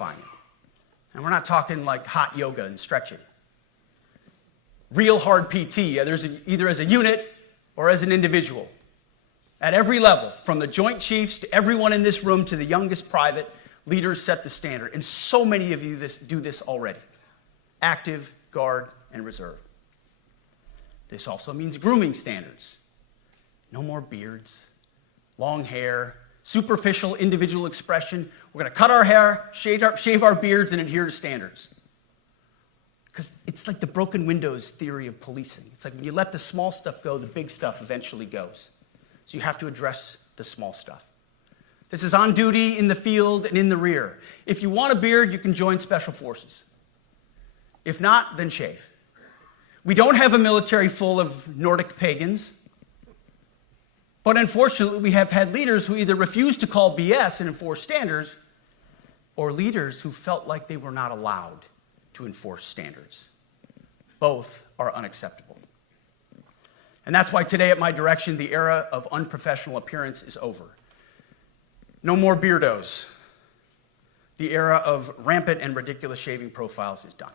And we're not talking like hot yoga and stretching. Real hard PT, either as a unit or as an individual. At every level, from the Joint Chiefs to everyone in this room to the youngest private, leaders set the standard. And so many of you do this already. Active, Guard, and Reserve. This also means grooming standards. No more beards, long hair, superficial individual expression. We're going to cut our hair, shave our beards, and adhere to standards. Because it's like the broken windows theory of policing. It's like when you let the small stuff go, the big stuff eventually goes. So you have to address the small stuff. This is on duty, in the field, and in the rear. If you want a beard, you can join Special Forces. If not, then shave. We don't have a military full of Nordic pagans. But unfortunately, we have had leaders who either refuse to call BS and enforce standards, or leaders who felt like they were not allowed to enforce standards. Both are unacceptable. And that's why today, at my direction, the era of unprofessional appearance is over. No more beardos. The era of rampant and ridiculous shaving profiles is done.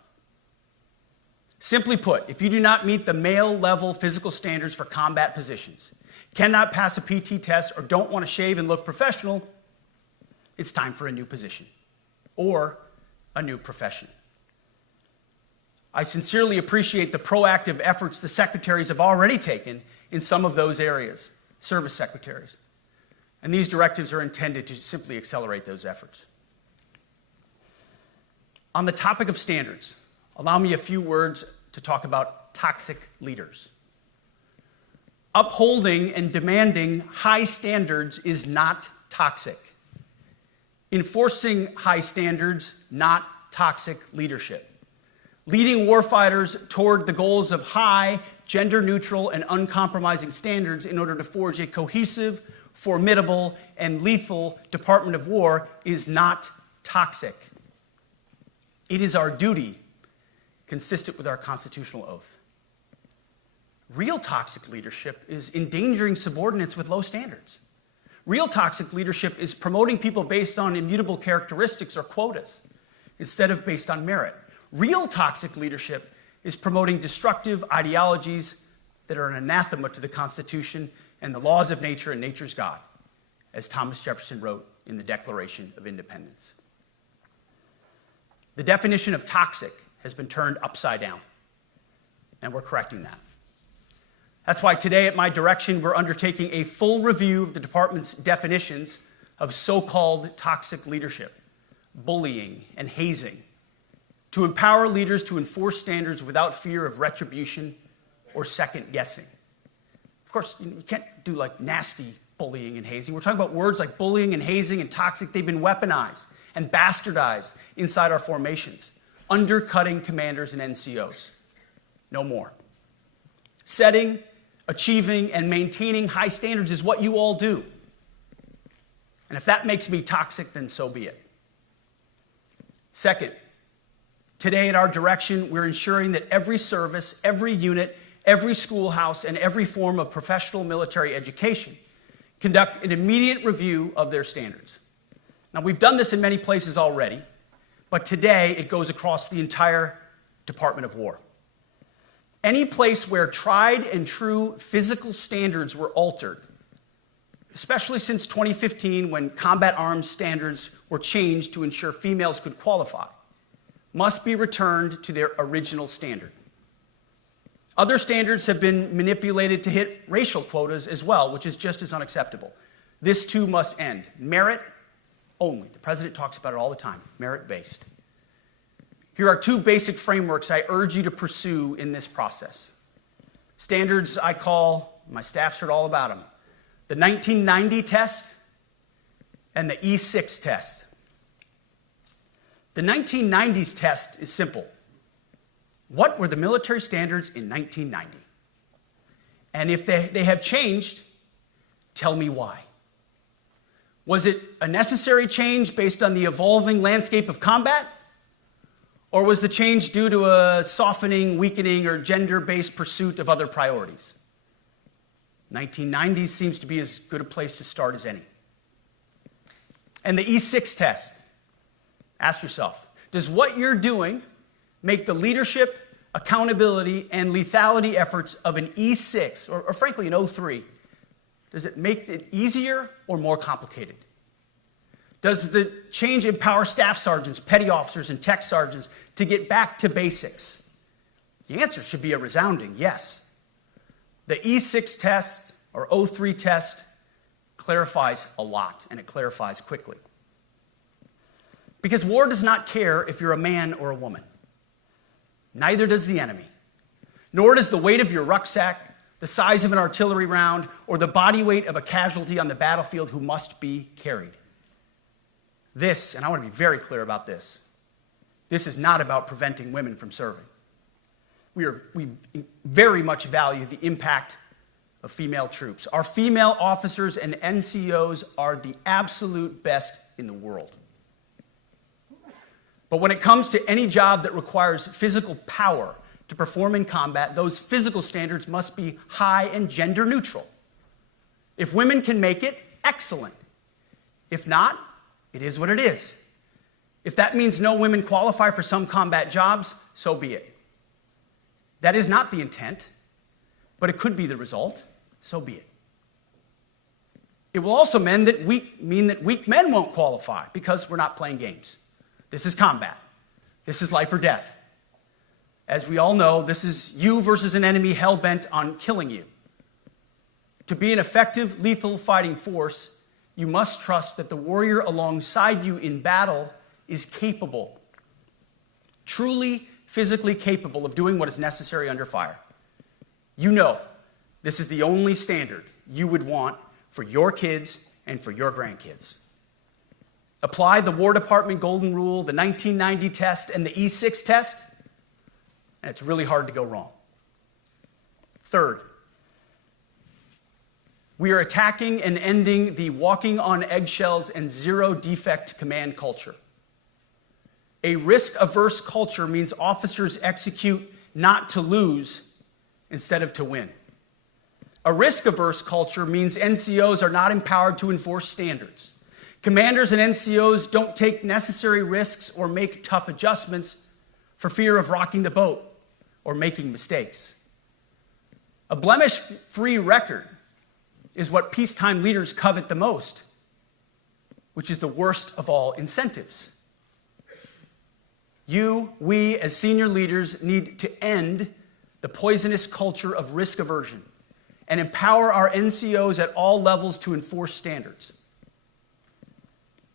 Simply put, if you do not meet the male-level physical standards for combat positions, cannot pass a PT test, or don't want to shave and look professional, it's time for a new position or a new profession. I sincerely appreciate the proactive efforts the secretaries have already taken in some of those areas, service secretaries. And these directives are intended to simply accelerate those efforts. On the topic of standards, allow me a few words to talk about toxic leaders. Upholding and demanding high standards is not toxic. Enforcing high standards, not toxic leadership. Leading warfighters toward the goals of high, gender-neutral, and uncompromising standards in order to forge a cohesive, formidable, and lethal Department of War is not toxic. It is our duty, consistent with our constitutional oath. Real toxic leadership is endangering subordinates with low standards. Real toxic leadership is promoting people based on immutable characteristics or quotas instead of based on merit. Real toxic leadership is promoting destructive ideologies that are an anathema to the Constitution and the laws of nature and nature's God, as Thomas Jefferson wrote in the Declaration of Independence. The definition of toxic has been turned upside down, and we're correcting that. That's why today, at my direction, we're undertaking a full review of the department's definitions of so-called toxic leadership, bullying, and hazing, to empower leaders to enforce standards without fear of retribution or second-guessing. Of course, you can't do like nasty bullying and hazing. We're talking about words like bullying and hazing and toxic. They've been weaponized and bastardized inside our formations, undercutting commanders and NCOs. No more. Setting, achieving, and maintaining high standards is what you all do. And if that makes me toxic, then so be it. Second, today at our direction, we're ensuring that every service, every unit, every schoolhouse, and every form of professional military education conduct an immediate review of their standards. Now, we've done this in many places already, but today it goes across the entire Department of War. Any place where tried and true physical standards were altered, especially since 2015 when combat arms standards were changed to ensure females could qualify, must be returned to their original standard. Other standards have been manipulated to hit racial quotas as well, which is just as unacceptable. This too must end. Merit only. The president talks about it all the time, merit-based. Here are two basic frameworks I urge you to pursue in this process. Standards I call, my staff's heard all about them, the 1990 test and the E6 test. The 1990s test is simple. What were the military standards in 1990? And if they have changed, tell me why. Was it a necessary change based on the evolving landscape of combat? Or was the change due to a softening, weakening, or gender-based pursuit of other priorities? 1990s seems to be as good a place to start as any. And the E6 test. Ask yourself, does what you're doing make the leadership, accountability, and lethality efforts of an E6, or frankly an O3, does it make it easier or more complicated? Does the change empower staff sergeants, petty officers, and tech sergeants to get back to basics? The answer should be a resounding yes. The E6 test, or O3 test, clarifies a lot, and it clarifies quickly. Because war does not care if you're a man or a woman. Neither does the enemy. Nor does the weight of your rucksack, the size of an artillery round, or the body weight of a casualty on the battlefield who must be carried. This, and I want to be very clear about this, this is not about preventing women from serving. We very much value the impact of female troops. Our female officers and NCOs are the absolute best in the world. But when it comes to any job that requires physical power to perform in combat, those physical standards must be high and gender neutral. If women can make it, excellent. If not, it is what it is. If that means no women qualify for some combat jobs, so be it. That is not the intent, but it could be the result, so be it. It will also mean that weak men won't qualify because we're not playing games. This is combat. This is life or death. As we all know, this is you versus an enemy hell-bent on killing you. To be an effective, lethal fighting force, you must trust that the warrior alongside you in battle is capable, truly physically capable of doing what is necessary under fire. You know this is the only standard you would want for your kids and for your grandkids. Apply the War Department Golden Rule, the 1990 test, and the E6 test, and it's really hard to go wrong. Third, we are attacking and ending the walking on eggshells and zero-defect command culture. A risk-averse culture means officers execute not to lose instead of to win. A risk-averse culture means NCOs are not empowered to enforce standards. Commanders and NCOs don't take necessary risks or make tough adjustments for fear of rocking the boat or making mistakes. A blemish-free record is what peacetime leaders covet the most, which is the worst of all incentives. We, as senior leaders, need to end the poisonous culture of risk aversion and empower our NCOs at all levels to enforce standards.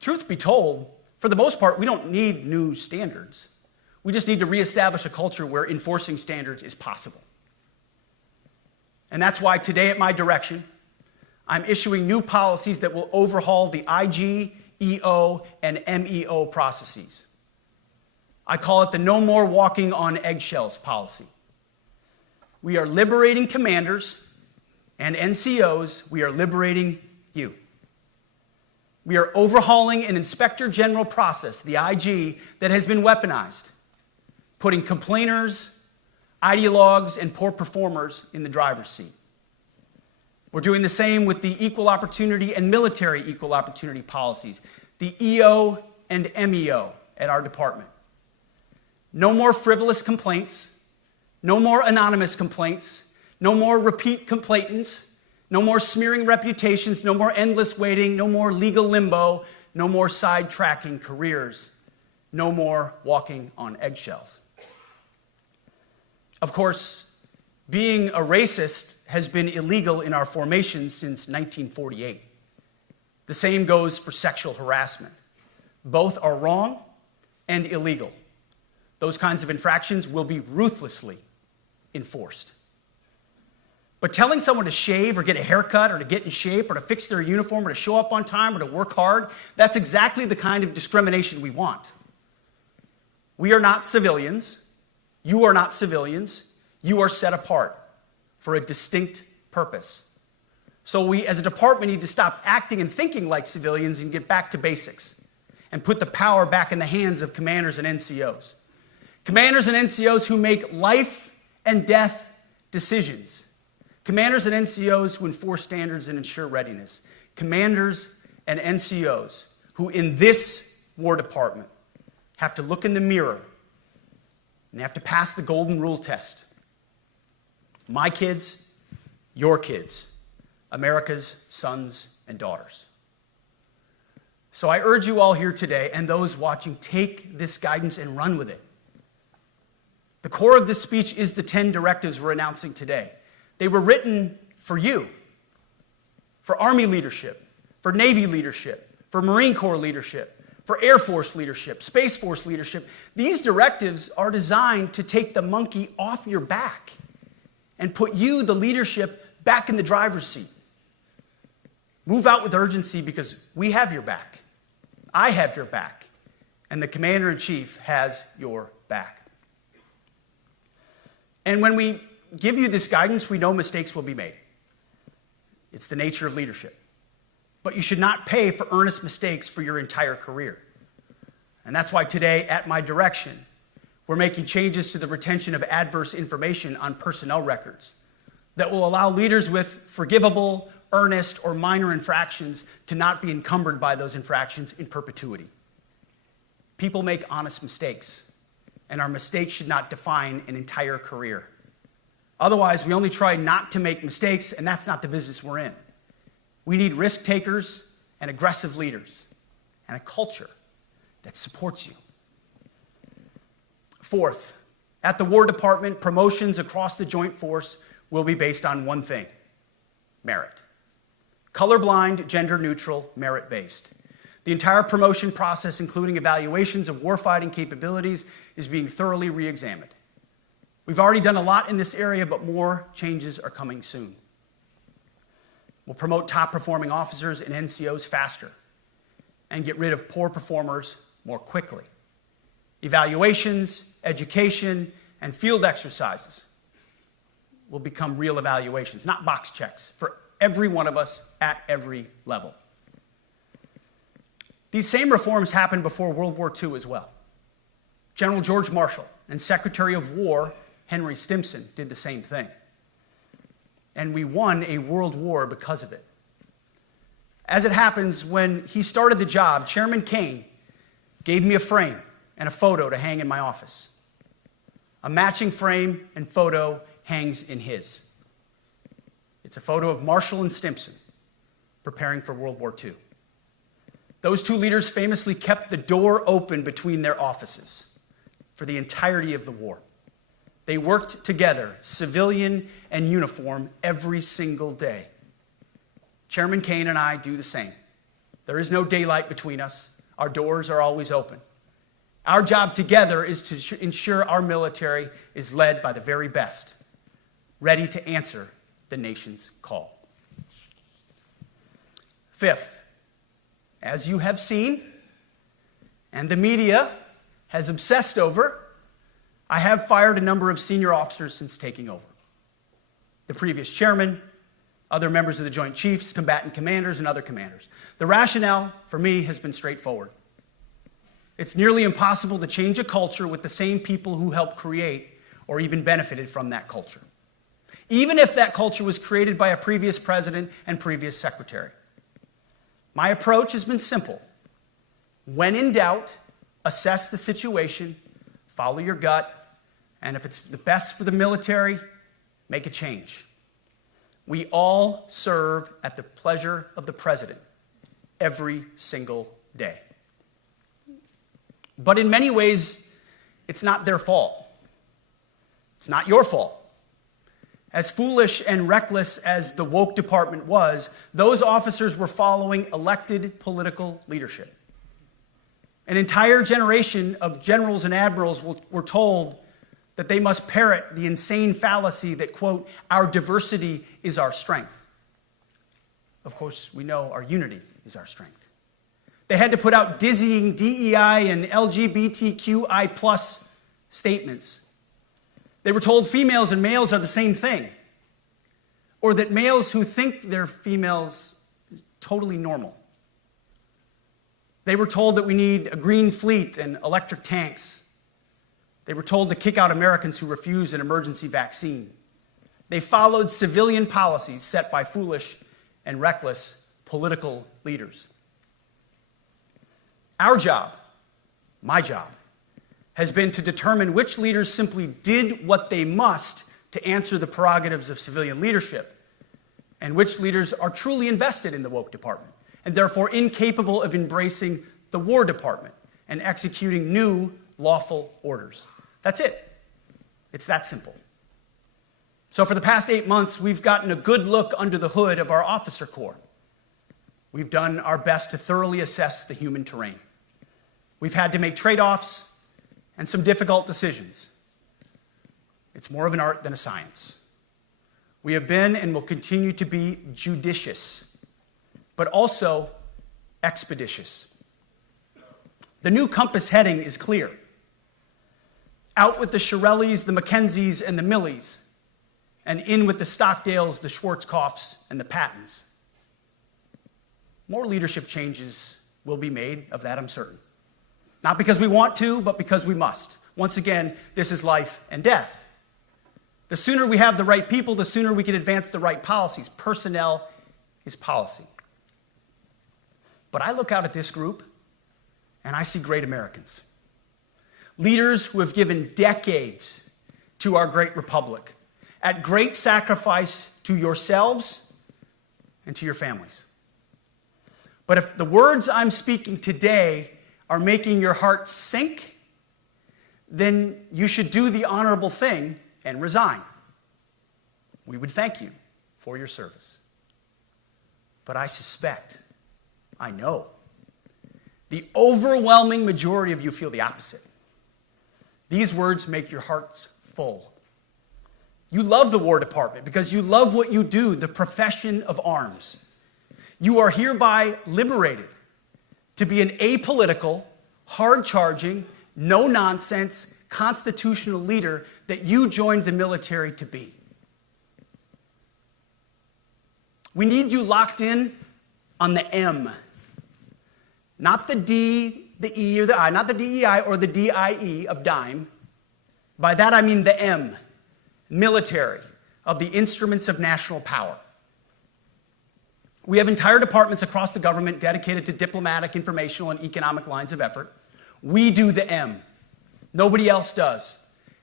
Truth be told, for the most part, we don't need new standards. We just need to reestablish a culture where enforcing standards is possible. And that's why today at my direction, I'm issuing new policies that will overhaul the IG, EO, and MEO processes. I call it the No More Walking on Eggshells policy. We are liberating commanders and NCOs. We are liberating you. We are overhauling an inspector general process, the IG, that has been weaponized, putting complainers, ideologues, and poor performers in the driver's seat. We're doing the same with the equal opportunity and military equal opportunity policies, the EO and MEO at our department. No more frivolous complaints, no more anonymous complaints, no more repeat complainants, no more smearing reputations, no more endless waiting, no more legal limbo, no more sidetracking careers, no more walking on eggshells. Of course, being a racist has been illegal in our formation since 1948. The same goes for sexual harassment. Both are wrong and illegal. Those kinds of infractions will be ruthlessly enforced. But telling someone to shave or get a haircut or to get in shape or to fix their uniform or to show up on time or to work hard, that's exactly the kind of discrimination we want. We are not civilians. You are not civilians. You are set apart for a distinct purpose. So we, as a department, need to stop acting and thinking like civilians and get back to basics and put the power back in the hands of commanders and NCOs. Commanders and NCOs who make life and death decisions. Commanders and NCOs who enforce standards and ensure readiness. Commanders and NCOs who, in this War Department, have to look in the mirror and they have to pass the golden rule test. My kids, your kids, America's sons and daughters. So I urge you all here today and those watching, take this guidance and run with it. The core of this speech is the 10 directives we're announcing today. They were written for you, for Army leadership, for Navy leadership, for Marine Corps leadership, for Air Force leadership, Space Force leadership. These directives are designed to take the monkey off your back and put you, the leadership, back in the driver's seat. Move out with urgency because we have your back. I have your back. And the Commander-in-Chief has your back. And when we give you this guidance, we know mistakes will be made. It's the nature of leadership. But you should not pay for earnest mistakes for your entire career. And that's why today, at my direction, we're making changes to the retention of adverse information on personnel records that will allow leaders with forgivable, earnest, or minor infractions to not be encumbered by those infractions in perpetuity. People make honest mistakes, and our mistakes should not define an entire career. Otherwise, we only try not to make mistakes, and that's not the business we're in. We need risk takers and aggressive leaders and a culture that supports you. Fourth, at the War Department, promotions across the Joint Force will be based on one thing: merit. Colorblind, gender-neutral, merit-based. The entire promotion process, including evaluations of warfighting capabilities, is being thoroughly re-examined. We've already done a lot in this area, but more changes are coming soon. We'll promote top-performing officers and NCOs faster and get rid of poor performers more quickly. Evaluations, education, and field exercises will become real evaluations, not box checks, for every one of us at every level. These same reforms happened before World War II as well. General George Marshall and Secretary of War Henry Stimson did the same thing. And we won a world war because of it. As it happens, when he started the job, Chairman Kane gave me a frame and a photo to hang in my office. A matching frame and photo hangs in his. It's a photo of Marshall and Stimson preparing for World War II. Those two leaders famously kept the door open between their offices for the entirety of the war. They worked together, civilian and uniform, every single day. Chairman Kane and I do the same. There is no daylight between us. Our doors are always open. Our job together is to ensure our military is led by the very best, ready to answer the nation's call. Fifth, as you have seen, and the media has obsessed over, I have fired a number of senior officers since taking over. The previous chairman, other members of the Joint Chiefs, combatant commanders, and other commanders. The rationale for me has been straightforward. It's nearly impossible to change a culture with the same people who helped create or even benefited from that culture, even if that culture was created by a previous president and previous secretary. My approach has been simple. When in doubt, assess the situation, follow your gut, and if it's the best for the military, make a change. We all serve at the pleasure of the president every single day. But in many ways, it's not their fault. It's not your fault. As foolish and reckless as the woke department was, those officers were following elected political leadership. An entire generation of generals and admirals were told that they must parrot the insane fallacy that, quote, our diversity is our strength. Of course, we know our unity is our strength. They had to put out dizzying DEI and LGBTQI+ statements. They were told females and males are the same thing, or that males who think they're females is totally normal. They were told that we need a green fleet and electric tanks. They were told to kick out Americans who refuse an emergency vaccine. They followed civilian policies set by foolish and reckless political leaders. Our job, my job, has been to determine which leaders simply did what they must to answer the prerogatives of civilian leadership, and which leaders are truly invested in the woke department, and therefore incapable of embracing the War Department and executing new lawful orders. That's it. It's that simple. So for the past 8 months, we've gotten a good look under the hood of our officer corps. We've done our best to thoroughly assess the human terrain. We've had to make trade-offs and some difficult decisions. It's more of an art than a science. We have been and will continue to be judicious, but also expeditious. The new compass heading is clear. Out with the Shirellis, the Mackenzies, and the Millies, and in with the Stockdales, the Schwarzkopfs, and the Pattons. More leadership changes will be made, of that I'm certain. Not because we want to, but because we must. Once again, this is life and death. The sooner we have the right people, the sooner we can advance the right policies. Personnel is policy. But I look out at this group, and I see great Americans. Leaders who have given decades to our great republic, at great sacrifice to yourselves and to your families. But if the words I'm speaking today are making your heart sink, then you should do the honorable thing and resign. We would thank you for your service. But I suspect, I know, the overwhelming majority of you feel the opposite. These words make your hearts full. You love the War Department because you love what you do, the profession of arms. You are hereby liberated to be an apolitical, hard-charging, no-nonsense, constitutional leader that you joined the military to be. We need you locked in on the M, not the D, the E, or the I, not the DEI or the DIE of dime. By that I mean the M, military, of the instruments of national power. We have entire departments across the government dedicated to diplomatic, informational, and economic lines of effort. We do the M. Nobody else does.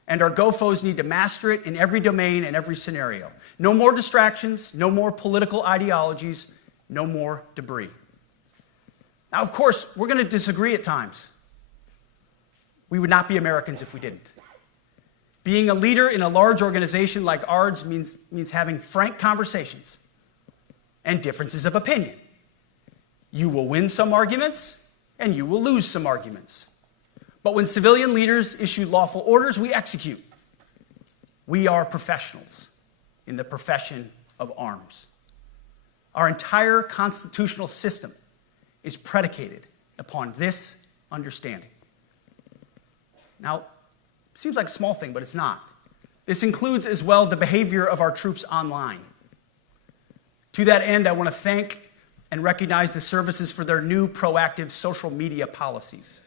And our GOFOs need to master it in every domain and every scenario. No more distractions, no more political ideologies, no more debris. Now, of course, we're going to disagree at times. We would not be Americans if we didn't. Being a leader in a large organization like ours means having frank conversations and differences of opinion. You will win some arguments, and you will lose some arguments. But when civilian leaders issue lawful orders, we execute. We are professionals in the profession of arms. Our entire constitutional system is predicated upon this understanding. Now, it seems like a small thing, but it's not. This includes as well the behavior of our troops online. To that end, I want to thank and recognize the services for their new proactive social media policies.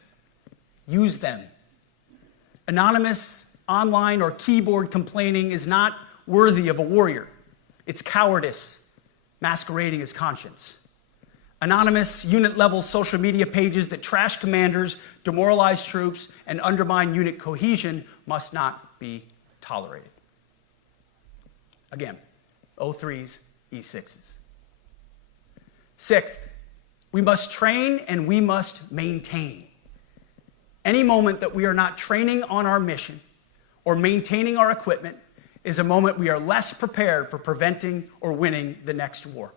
Use them. Anonymous, online, or keyboard complaining is not worthy of a warrior. It's cowardice masquerading as conscience. Anonymous, unit-level social media pages that trash commanders, demoralize troops, and undermine unit cohesion must not be tolerated. Again, O3s, E6s. Sixth, we must train and we must maintain. Any moment that we are not training on our mission or maintaining our equipment is a moment we are less prepared for preventing or winning the next war.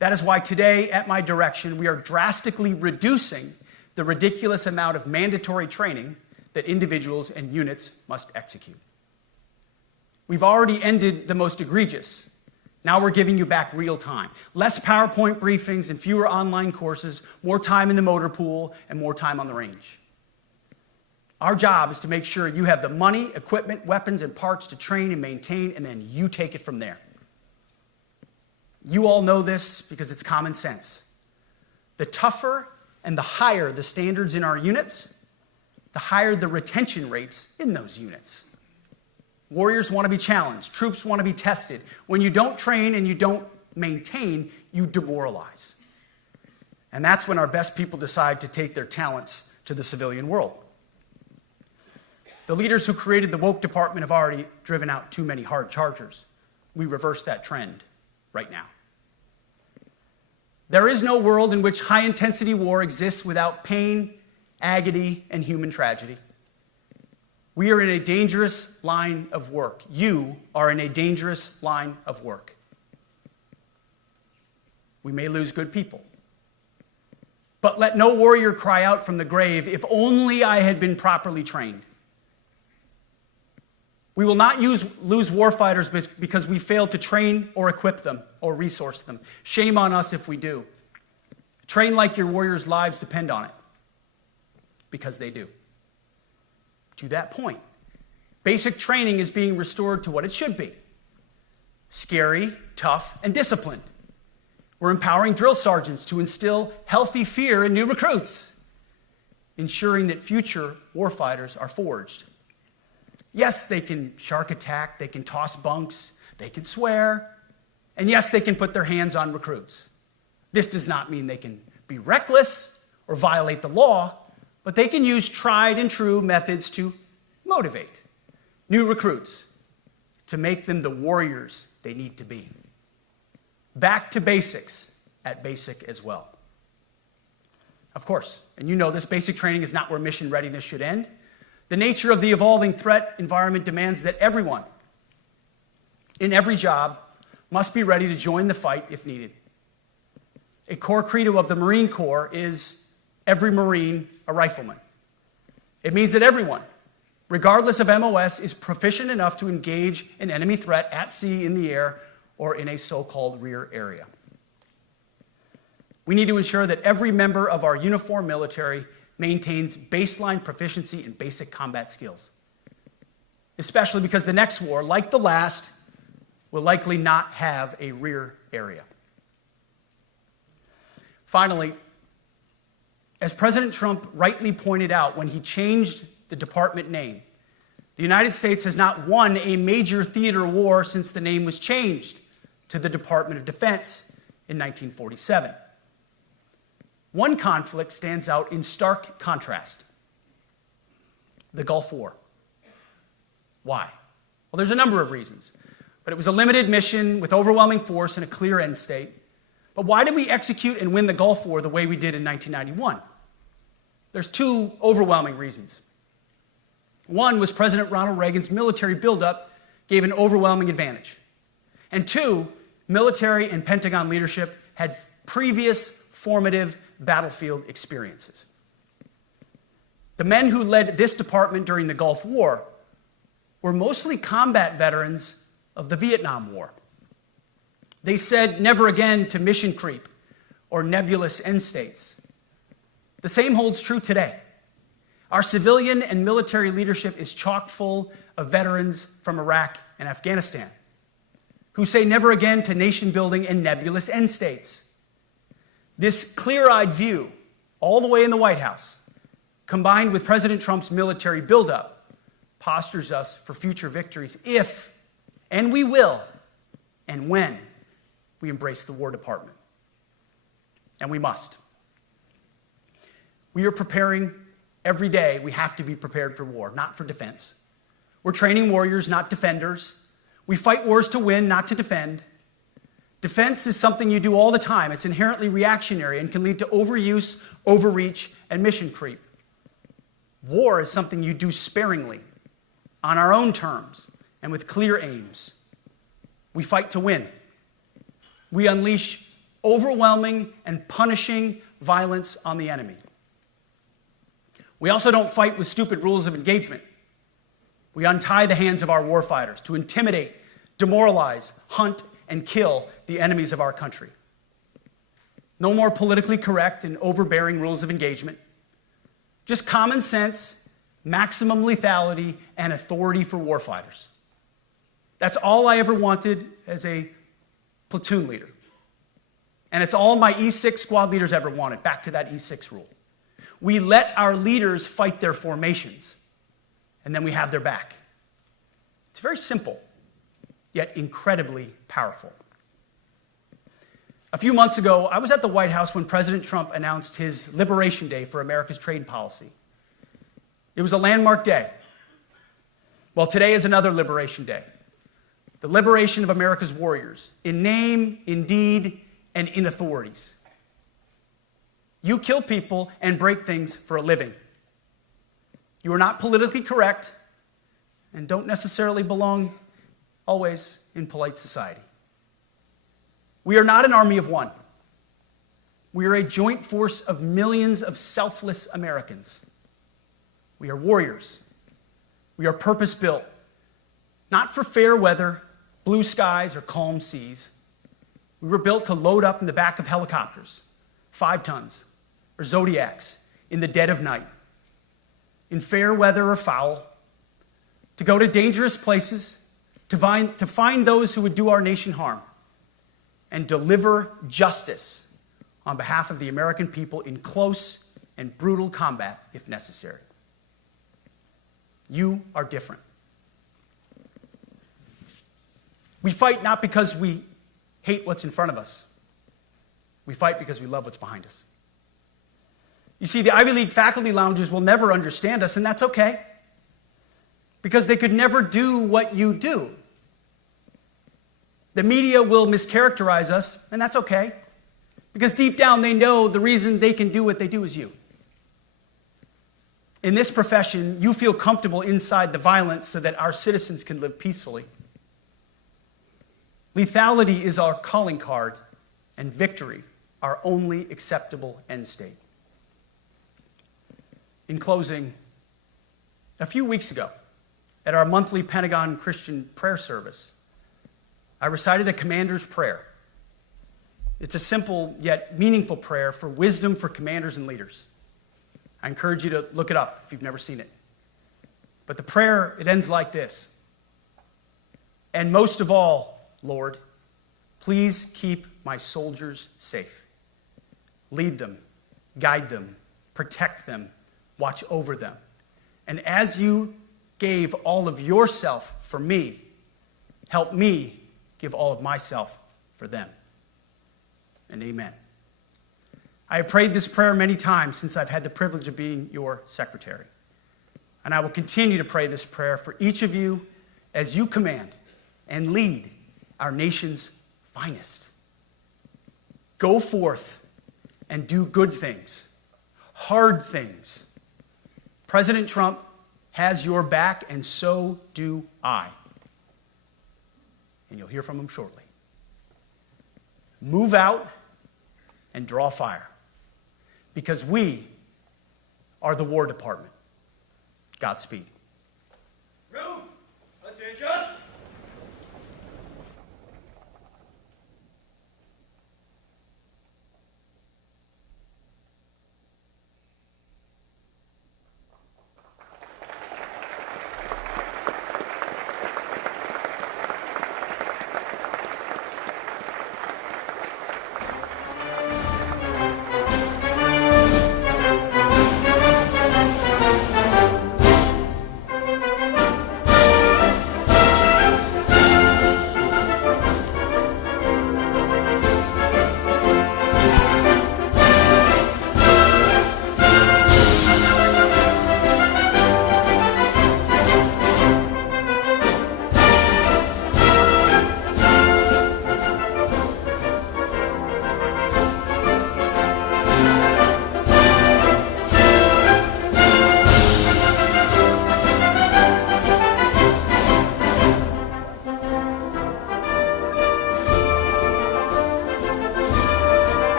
That is why today, at my direction, we are drastically reducing the ridiculous amount of mandatory training that individuals and units must execute. We've already ended the most egregious. Now we're giving you back real time. Less PowerPoint briefings and fewer online courses, more time in the motor pool, and more time on the range. Our job is to make sure you have the money, equipment, weapons, and parts to train and maintain, and then you take it from there. You all know this because it's common sense. The tougher and the higher the standards in our units, the higher the retention rates in those units. Warriors want to be challenged. Troops want to be tested. When you don't train and you don't maintain, you demoralize. And that's when our best people decide to take their talents to the civilian world. The leaders who created the woke department have already driven out too many hard chargers. We reverse that trend right now. There is no world in which high-intensity war exists without pain, agony, and human tragedy. We are in a dangerous line of work. You are in a dangerous line of work. We may lose good people. But let no warrior cry out from the grave, "If only I had been properly trained." We will not lose warfighters because we failed to train or equip them or resource them. Shame on us if we do. Train like your warriors' lives depend on it, because they do. To that point, basic training is being restored to what it should be: scary, tough, and disciplined. We're empowering drill sergeants to instill healthy fear in new recruits, ensuring that future warfighters are forged. Yes, they can shark attack, they can toss bunks, they can swear, and yes, they can put their hands on recruits. This does not mean they can be reckless or violate the law, but they can use tried and true methods to motivate new recruits, to make them the warriors they need to be. Back to basics at basic as well. Of course, and you know this, basic training is not where mission readiness should end. The nature of the evolving threat environment demands that everyone, in every job, must be ready to join the fight if needed. A core credo of the Marine Corps is every Marine a rifleman. It means that everyone, regardless of MOS, is proficient enough to engage an enemy threat at sea, in the air, or in a so-called rear area. We need to ensure that every member of our uniformed military maintains baseline proficiency in basic combat skills, especially because the next war, like the last, will likely not have a rear area. Finally, as President Trump rightly pointed out when he changed the department name, the United States has not won a major theater war since the name was changed to the Department of Defense in 1947. One conflict stands out in stark contrast: the Gulf War. Why? Well, there's a number of reasons, but it was a limited mission with overwhelming force and a clear end state. But why did we execute and win the Gulf War the way we did in 1991? There's two overwhelming reasons. One was President Ronald Reagan's military buildup gave an overwhelming advantage. And two, military and Pentagon leadership had previous formative battlefield experiences. The men who led this department during the Gulf War were mostly combat veterans of the Vietnam War. They said never again to mission creep or nebulous end states. The same holds true today. Our civilian and military leadership is chock full of veterans from Iraq and Afghanistan who say never again to nation building and nebulous end states. This clear-eyed view, all the way in the White House, combined with President Trump's military buildup, postures us for future victories if, and we will, and when we embrace the War Department. And we must. We are preparing every day. We have to be prepared for war, not for defense. We're training warriors, not defenders. We fight wars to win, not to defend. Defense is something you do all the time. It's inherently reactionary and can lead to overuse, overreach, and mission creep. War is something you do sparingly, on our own terms, and with clear aims. We fight to win. We unleash overwhelming and punishing violence on the enemy. We also don't fight with stupid rules of engagement. We untie the hands of our warfighters to intimidate, demoralize, hunt, and kill the enemies of our country. No more politically correct and overbearing rules of engagement. Just common sense, maximum lethality, and authority for warfighters. That's all I ever wanted as a platoon leader. And it's all my E6 squad leaders ever wanted, back to that E6 rule. We let our leaders fight their formations, and then we have their back. It's very simple, yet incredibly powerful. A few months ago, I was at the White House when President Trump announced his Liberation Day for America's trade policy. It was a landmark day. Well, today is another Liberation Day. The liberation of America's warriors, in name, in deed, and in authorities. You kill people and break things for a living. You are not politically correct and don't necessarily belong always in polite society. We are not an army of one. We are a joint force of millions of selfless Americans. We are warriors. We are purpose-built, not for fair weather, blue skies, or calm seas. We were built to load up in the back of helicopters, 5 tons, or Zodiacs, in the dead of night, in fair weather or foul, to go to dangerous places, to find those who would do our nation harm, and deliver justice on behalf of the American people in close and brutal combat if necessary. You are different. We fight not because we hate what's in front of us. We fight because we love what's behind us. You see, the Ivy League faculty lounges will never understand us, and that's okay, because they could never do what you do. The media will mischaracterize us, and that's okay, because deep down they know the reason they can do what they do is you. In this profession, you feel comfortable inside the violence so that our citizens can live peacefully. Lethality is our calling card, and victory our only acceptable end state. In closing, a few weeks ago, at our monthly Pentagon Christian prayer service, I recited a commander's prayer. It's a simple yet meaningful prayer for wisdom for commanders and leaders. I encourage you to look it up if you've never seen it. But the prayer, it ends like this. And most of all, Lord, please keep my soldiers safe. Lead them, guide them, protect them, watch over them. And as you gave all of yourself for me, help me give all of myself for them. And amen. I have prayed this prayer many times since I've had the privilege of being your secretary. And I will continue to pray this prayer for each of you as you command and lead our nation's finest. Go forth and do good things, hard things. President Trump has your back, and so do I. And you'll hear from him shortly. Move out and draw fire, because we are the War Department. Godspeed. Room, attention.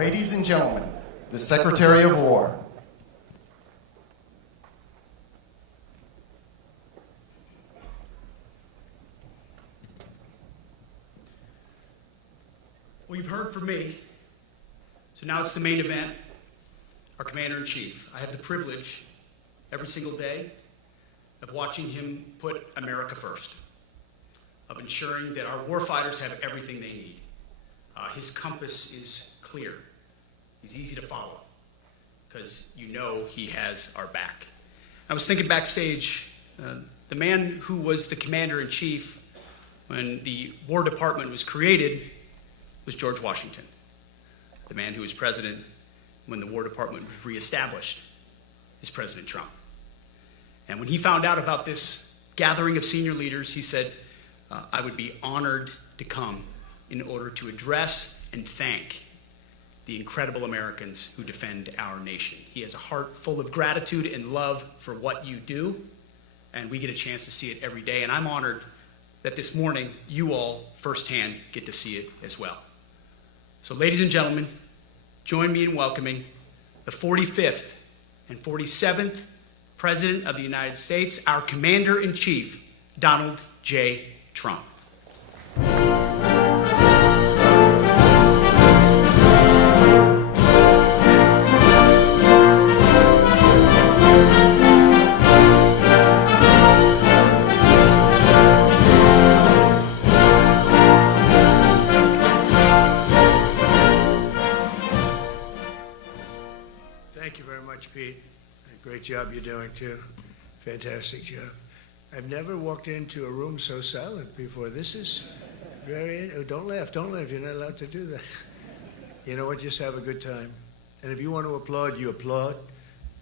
Ladies and gentlemen, the Secretary of War. Well, you've heard from me, so now it's the main event, our Commander-in-Chief. I have the privilege every single day of watching him put America first, of ensuring that our warfighters have everything they need. His compass is clear. He's easy to follow because you know he has our back. I was thinking backstage, the man who was the Commander-in-Chief when the War Department was created was George Washington. The man who was president when the War Department was reestablished is President Trump. And when he found out about this gathering of senior leaders, he said, I would be honored to come in order to address and thank the incredible Americans who defend our nation. He has a heart full of gratitude and love for what you do, and we get a chance to see it every day. And I'm honored that this morning you all firsthand get to see it as well. So ladies and gentlemen, join me in welcoming the 45th and 47th President of the United States, our Commander-in-Chief, Donald J. Trump. Thank you very much, Pete. Great job you're doing, too. Fantastic job. I've never walked into a room so silent before. This is very... Oh, don't laugh. Don't laugh. You're not allowed to do that. You know what? Just have a good time. And if you want to applaud, you applaud.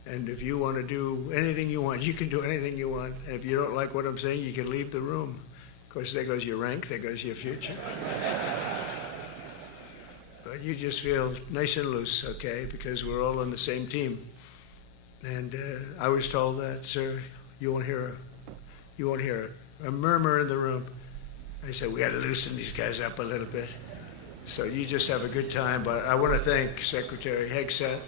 And if you want to do anything you want, you can do anything you want. And if you don't like what I'm saying, you can leave the room. Of course, there goes your rank. There goes your future. But you just feel nice and loose, okay? Because we're all on the same team. And I was told that, sir, you won't hear a murmur in the room. I said, we got to loosen these guys up a little bit. So you just have a good time. But I want to thank Secretary Hegseth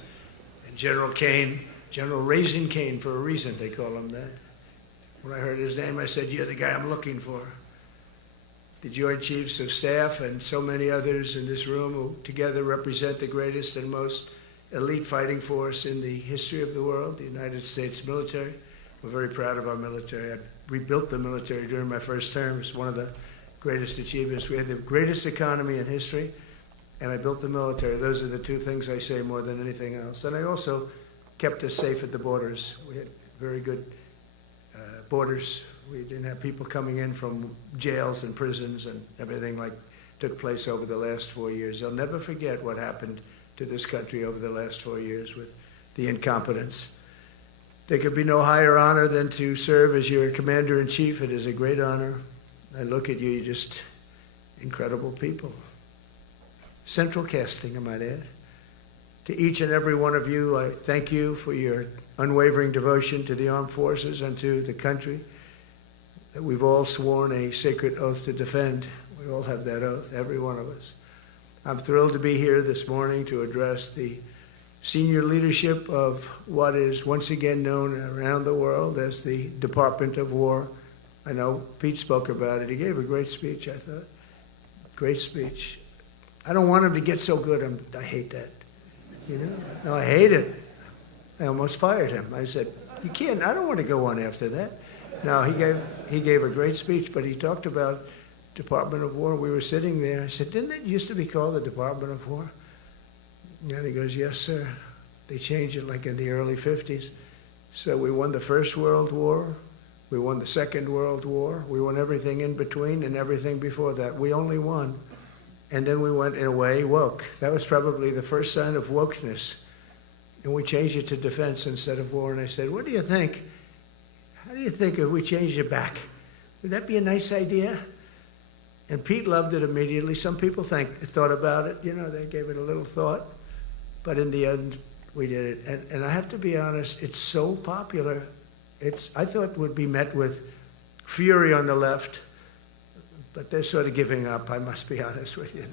and General Kane, General Raisin Kane for a reason, they call him that. When I heard his name, I said, you're the guy I'm looking for. The Joint Chiefs of Staff and so many others in this room who together represent the greatest and most elite fighting force in the history of the world, the United States military. We're very proud of our military. I rebuilt the military during my first term. It's one of the greatest achievements. We had the greatest economy in history, and I built the military. Those are the two things I say more than anything else. And I also kept us safe at the borders. We had very good borders. We didn't have people coming in from jails and prisons and everything like took place over the last 4 years. They'll never forget what happened to this country over the last 4 years with the incompetence. There could be no higher honor than to serve as your Commander-in-Chief. It is a great honor. I look at you, you're just incredible people. Central casting, I might add. To each and every one of you, I thank you for your unwavering devotion to the armed forces and to the country that we've all sworn a sacred oath to defend. We all have that oath, every one of us. I'm thrilled to be here this morning to address the senior leadership of what is once again known around the world as the Department of War. I know Pete spoke about it. He gave a great speech, I thought. Great speech. I don't want him to get so good. I hate that. You know? No, I hate it. I almost fired him. I said, you can't, I don't want to go on after that. No, he gave a great speech, but he talked about Department of War. We were sitting there. I said, didn't it used to be called the Department of War? And he goes, yes, sir. They changed it like in the early 50s. So we won the First World War. We won the Second World War. We won everything in between and everything before that. We only won. And then we went, in a way, woke. That was probably the first sign of wokeness. And we changed it to defense instead of war. And I said, what do you think? How do you think if we changed it back? Would that be a nice idea? And Pete loved it immediately. Some people thought about it. You know, they gave it a little thought. But in the end, we did it. And I have to be honest, it's so popular. I thought it would be met with fury on the left. But they're sort of giving up, I must be honest with you.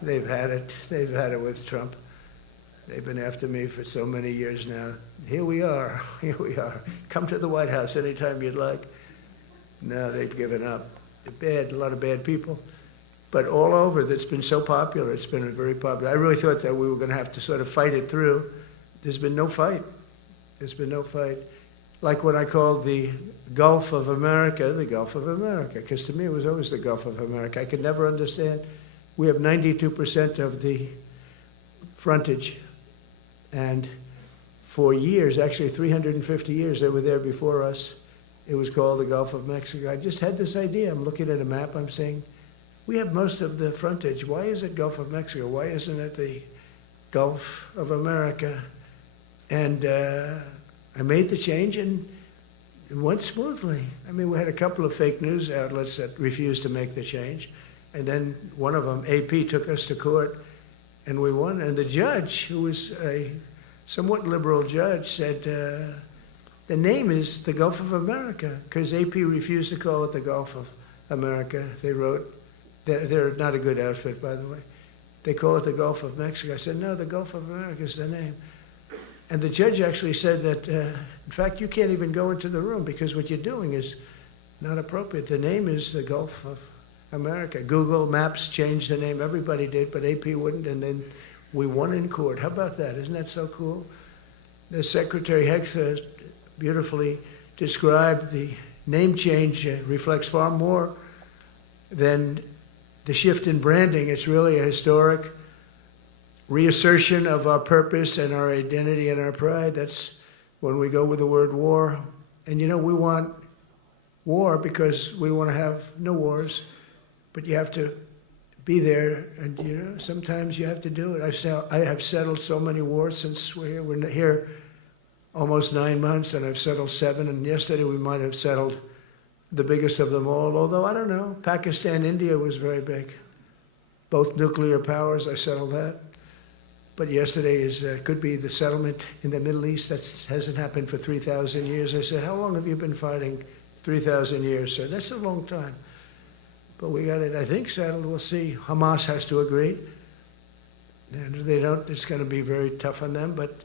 They've had it. They've had it with Trump. They've been after me for so many years now. Here we are, here we are. Come to the White House anytime you'd like. No, they've given up. They're bad, a lot of bad people. But all over, that's been so popular. It's been very popular. I really thought that we were going to have to sort of fight it through. There's been no fight. There's been no fight. Like what I called the Gulf of America, the Gulf of America, because to me it was always the Gulf of America. I could never understand. We have 92% of the frontage, and for years, actually 350 years, they were there before us. It was called the Gulf of Mexico. I just had this idea. I'm looking at a map, I'm saying, we have most of the frontage. Why is it Gulf of Mexico? Why isn't it the Gulf of America? And I made the change, and it went smoothly. I mean, we had a couple of fake news outlets that refused to make the change. And then one of them, AP, took us to court, and we won. And the judge, who was a somewhat liberal judge, said, the name is the Gulf of America, because AP refused to call it the Gulf of America. They wrote, they're not a good outfit, by the way. They call it the Gulf of Mexico. I said, no, the Gulf of America is the name. And the judge actually said that, in fact, you can't even go into the room because what you're doing is not appropriate. The name is the Gulf of America. Google Maps changed the name. Everybody did, but AP wouldn't, and then we won in court. How about that? Isn't that so cool? The Secretary Hexa beautifully described the name change reflects far more than the shift in branding. It's really a historic reassertion of our purpose and our identity and our pride. That's when we go with the word war. And you know, we want war because we want to have no wars, but you have to be there, and you know, sometimes you have to do it. I have settled so many wars since we're here. We're here almost 9 months, and I've settled 7, and yesterday we might have settled the biggest of them all, although I don't know, Pakistan, India was very big. Both nuclear powers, I settled that. But yesterday could be the settlement in the Middle East. That hasn't happened for 3,000 years. I said, how long have you been fighting? 3,000 years, sir. That's a long time. But we got it, I think, settled. We'll see. Hamas has to agree. And if they don't, it's going to be very tough on them. But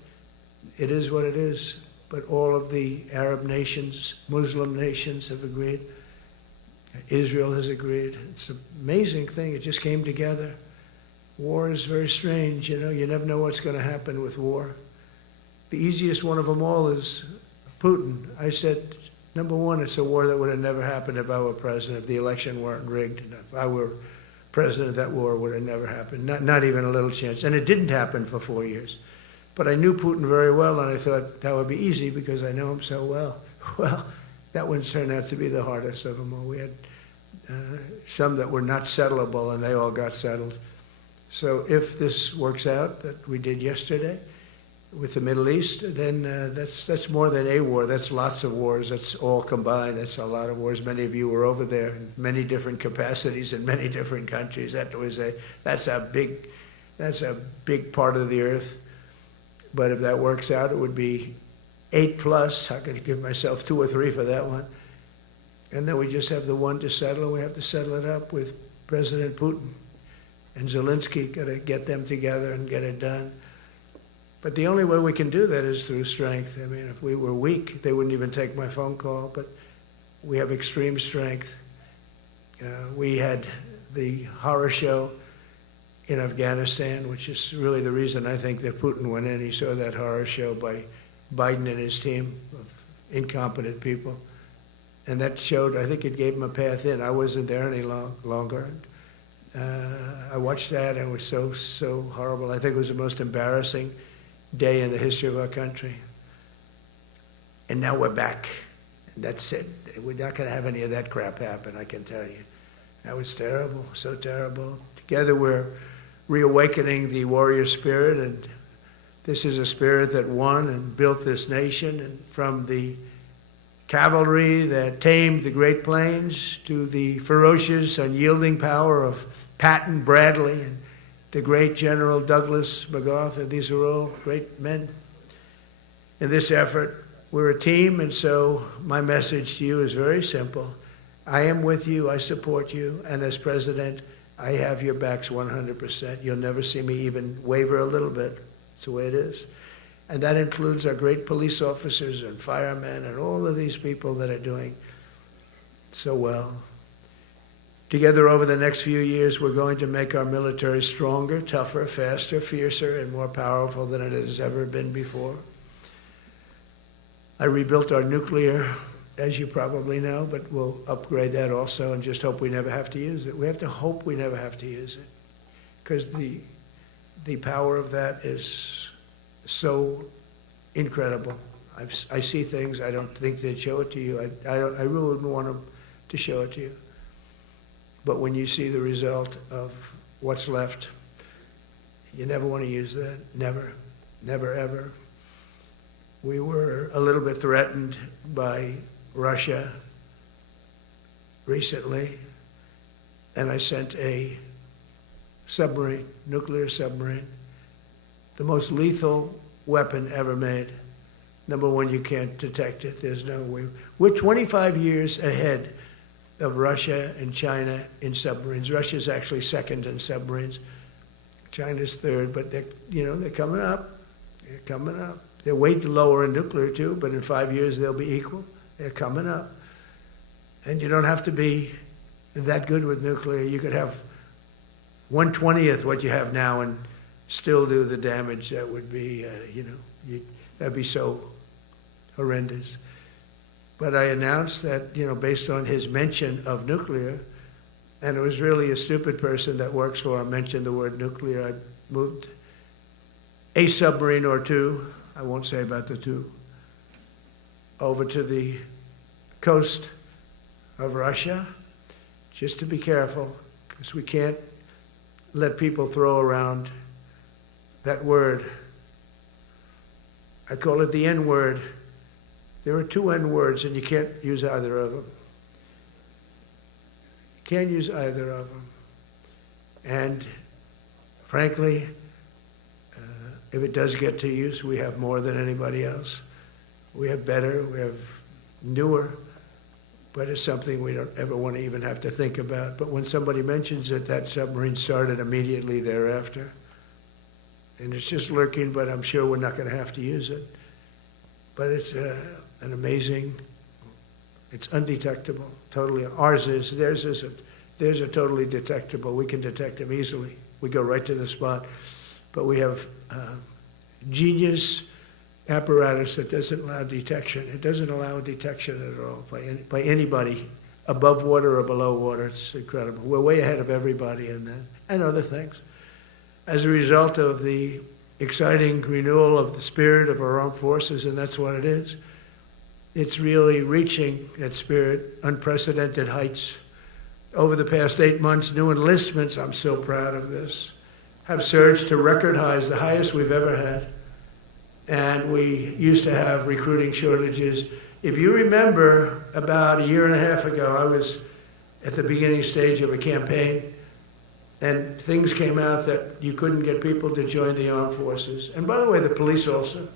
it is what it is. But all of the Arab nations, Muslim nations have agreed. Israel has agreed. It's an amazing thing. It just came together. War is very strange, you know. You never know what's going to happen with war. The easiest one of them all is Putin. I said, number one, it's a war that would have never happened if I were president, if the election weren't rigged. If I were president, that war would have never happened. Not even a little chance. And it didn't happen for 4 years. But I knew Putin very well, and I thought that would be easy because I know him so well. Well, that one turned out to be the hardest of them all. We had some that were not settlable, and they all got settled. So if this works out, that we did yesterday with the Middle East, then that's more than a war. That's lots of wars. That's all combined. That's a lot of wars. Many of you were over there in many different capacities in many different countries. That's a big part of the earth. But if that works out, it would be 8+. I could give myself 2 or 3 for that one. And then we just have the one to settle. We have to settle it up with President Putin. And Zelensky, got to get them together and get it done. But the only way we can do that is through strength. I mean, if we were weak, they wouldn't even take my phone call. But we have extreme strength. We had the horror show in Afghanistan, which is really the reason I think that Putin went in. He saw that horror show by Biden and his team of incompetent people. And that showed, I think it gave him a path in. I wasn't there any longer. I watched that, and it was so horrible. I think it was the most embarrassing day in the history of our country. And now we're back. And that's it. We're not going to have any of that crap happen, I can tell you. That was terrible, so terrible. Together we're reawakening the warrior spirit, and this is a spirit that won and built this nation, and from the cavalry that tamed the Great Plains to the ferocious, unyielding power of Patton Bradley and the great General Douglas MacArthur. These are all great men. In this effort, we're a team, and so my message to you is very simple. I am with you, I support you, and as president, I have your backs 100%. You'll never see me even waver a little bit. It's the way it is. And that includes our great police officers and firemen and all of these people that are doing so well. Together over the next few years, we're going to make our military stronger, tougher, faster, fiercer, and more powerful than it has ever been before. I rebuilt our nuclear, as you probably know, but we'll upgrade that also and just hope we never have to use it. We have to hope we never have to use it, because the power of that is so incredible. I see things, I don't think they'd show it to you. I really wouldn't want them to show it to you. But when you see the result of what's left, you never want to use that. Never, never, ever. We were a little bit threatened by Russia recently, and I sent a submarine, nuclear submarine, the most lethal weapon ever made. Number one, you can't detect it. There's no way. We're 25 years ahead of Russia and China in submarines. Russia's actually second in submarines. China's third, but they're coming up. They're coming up. They're way lower in nuclear too, but in 5 years they'll be equal. They're coming up. And you don't have to be that good with nuclear. You could have 1/20th what you have now and still do the damage that would be, that'd be so horrendous. But I announced that, based on his mention of nuclear, and it was really a stupid person that works for him mentioned the word nuclear, I moved a submarine or two, I won't say about the two, over to the coast of Russia, just to be careful, because we can't let people throw around that word. I call it the N-word. There are two N-words, and you can't use either of them. You can't use either of them. And frankly, if it does get to use, we have more than anybody else. We have better, we have newer, but it's something we don't ever want to even have to think about. But when somebody mentions it, that submarine started immediately thereafter. And it's just lurking, but I'm sure we're not going to have to use it. But it's an amazing, it's undetectable, totally. Ours is, theirs isn't. Theirs are totally detectable. We can detect them easily. We go right to the spot. But we have genius apparatus that doesn't allow detection. It doesn't allow detection at all by anybody above water or below water. It's incredible. We're way ahead of everybody in that, and other things. As a result of the exciting renewal of the spirit of our armed forces, and that's what it is. It's really reaching that spirit, unprecedented heights. Over the past 8 months, new enlistments, I'm so proud of this, have surged to record highs, the highest we've ever had. And we used to have recruiting shortages. If you remember, about a year and a half ago, I was at the beginning stage of a campaign, and things came out that you couldn't get people to join the armed forces. And by the way, the police also.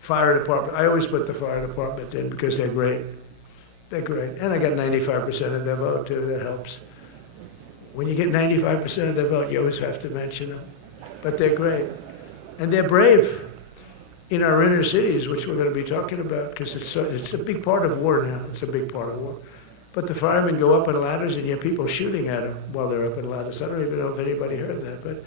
Fire department. I always put the fire department in because they're great. They're great. And I got 95% of their vote, too. That helps. When you get 95% of their vote, you always have to mention them. But they're great. And they're brave in our inner cities, which we're going to be talking about, because it's a big part of war now. It's a big part of war. But the firemen go up on ladders, and you have people shooting at them while they're up on ladders. I don't even know if anybody heard that.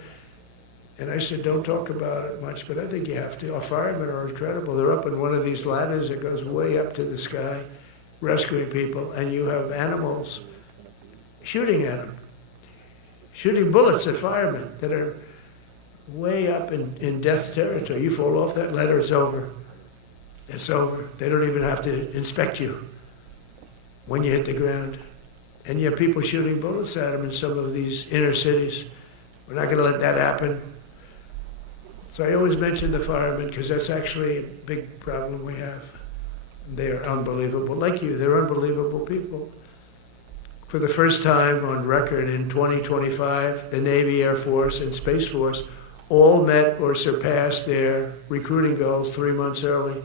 And I said, don't talk about it much, but I think you have to. Our firemen are incredible. They're up on one of these ladders that goes way up to the sky, rescuing people, and you have animals shooting at them, shooting bullets at firemen that are way up in death territory. You fall off that ladder, it's over. It's over. They don't even have to inspect you when you hit the ground. And you have people shooting bullets at them in some of these inner cities. We're not going to let that happen. So I always mention the firemen because that's actually a big problem we have. They are unbelievable. Like you, they're unbelievable people. For the first time on record in 2025, the Navy, Air Force, and Space Force all met or surpassed their recruiting goals 3 months early.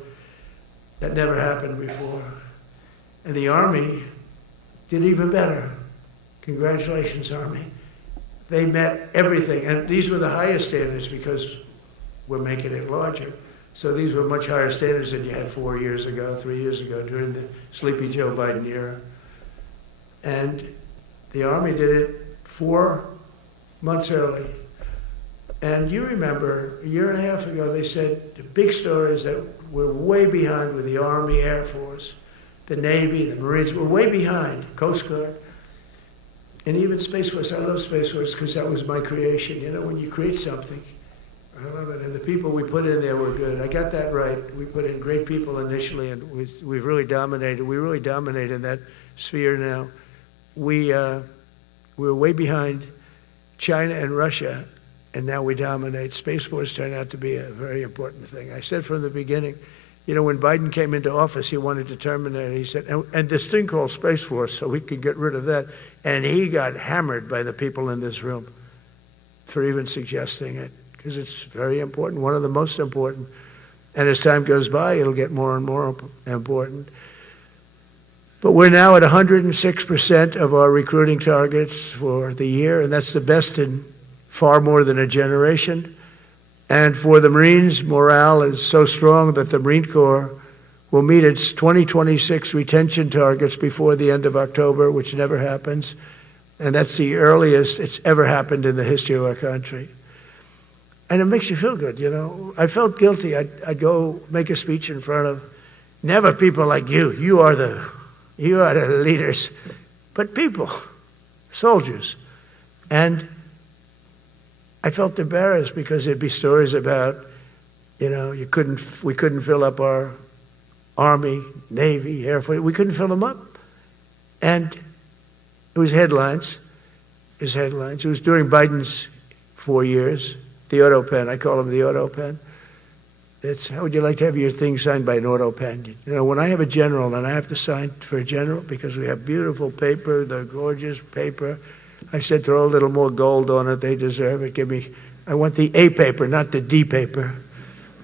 That never happened before. And the Army did even better. Congratulations, Army. They met everything. And these were the highest standards because we're making it larger. So these were much higher standards than you had 4 years ago, 3 years ago, during the Sleepy Joe Biden era. And the Army did it 4 months early. And you remember, a year and a half ago, they said the big story is that we're way behind with the Army, Air Force, the Navy, the Marines. We're way behind, Coast Guard. And even Space Force. I love Space Force because that was my creation. You know, when you create something, I love it. And the people we put in there were good. I got that right. We put in great people initially, and we've really dominated. We really dominate in that sphere now. We're way behind China and Russia, and now we dominate. Space Force turned out to be a very important thing. I said from the beginning, you know, when Biden came into office, he wanted to terminate it. He said, and this thing called Space Force, so we could get rid of that. And he got hammered by the people in this room for even suggesting it, because it's very important, one of the most important. And as time goes by, it'll get more and more important. But we're now at 106% of our recruiting targets for the year, and that's the best in far more than a generation. And for the Marines, morale is so strong that the Marine Corps will meet its 2026 retention targets before the end of October, which never happens. And that's the earliest it's ever happened in the history of our country. And it makes you feel good, you know. I felt guilty. I'd go make a speech in front of never people like you. You are the leaders. But people, soldiers. And I felt embarrassed because there'd be stories about, you know, we couldn't fill up our Army, Navy, Air Force. We couldn't fill them up. And it was headlines. It was during Biden's 4 years. The auto pen. I call them the auto pen. It's, how would you like to have your thing signed by an auto pen? You know, when I have a general and I have to sign for a general because we have beautiful paper, the gorgeous paper, I said throw a little more gold on it. They deserve it. I want the A paper, not the D paper.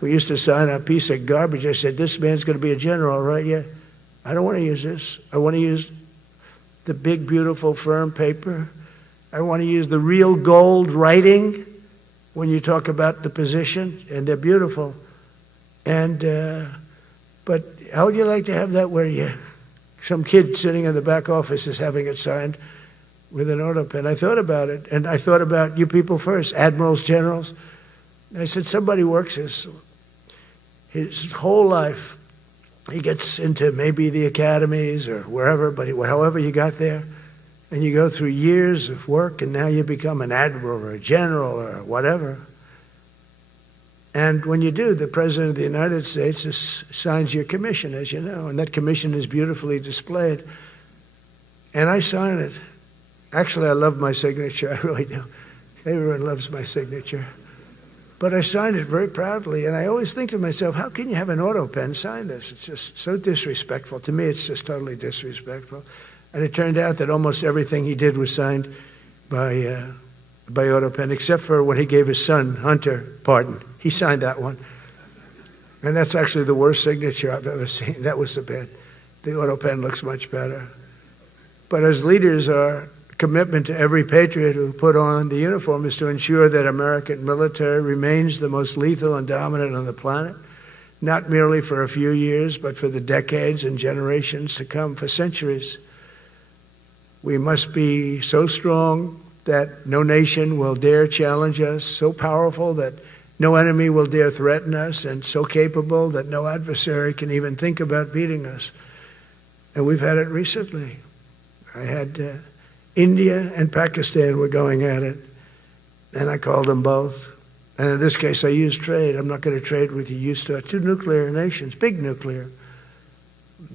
We used to sign a piece of garbage. I said, this man's going to be a general, right? Yeah. I don't want to use this. I want to use the big, beautiful, firm paper. I want to use the real gold writing when you talk about the position, and they're beautiful. And but how would you like to have that where some kid sitting in the back office is having it signed with an auto pen? I thought about it, and I thought about you people first, admirals, generals. I said, somebody works his whole life. He gets into maybe the academies or wherever, but however you got there, and you go through years of work, and now you become an admiral or a general or whatever. And when you do, the President of the United States signs your commission, as you know, and that commission is beautifully displayed. And I sign it. Actually, I love my signature. I really do. Everyone loves my signature. But I signed it very proudly, and I always think to myself, how can you have an auto pen sign this? It's just so disrespectful. To me, it's just totally disrespectful. And it turned out that almost everything he did was signed by auto pen, except for when he gave his son, Hunter, pardon. He signed that one. And that's actually the worst signature I've ever seen. That was the bad. The auto pen looks much better. But as leaders, our commitment to every patriot who put on the uniform is to ensure that American military remains the most lethal and dominant on the planet, not merely for a few years, but for the decades and generations to come, for centuries. We must be so strong that no nation will dare challenge us, so powerful that no enemy will dare threaten us, and so capable that no adversary can even think about beating us. And we've had it recently. I had India and Pakistan were going at it, and I called them both. And in this case, I used trade. I'm not going to trade with you. Used to 2 nuclear nations, big nuclear.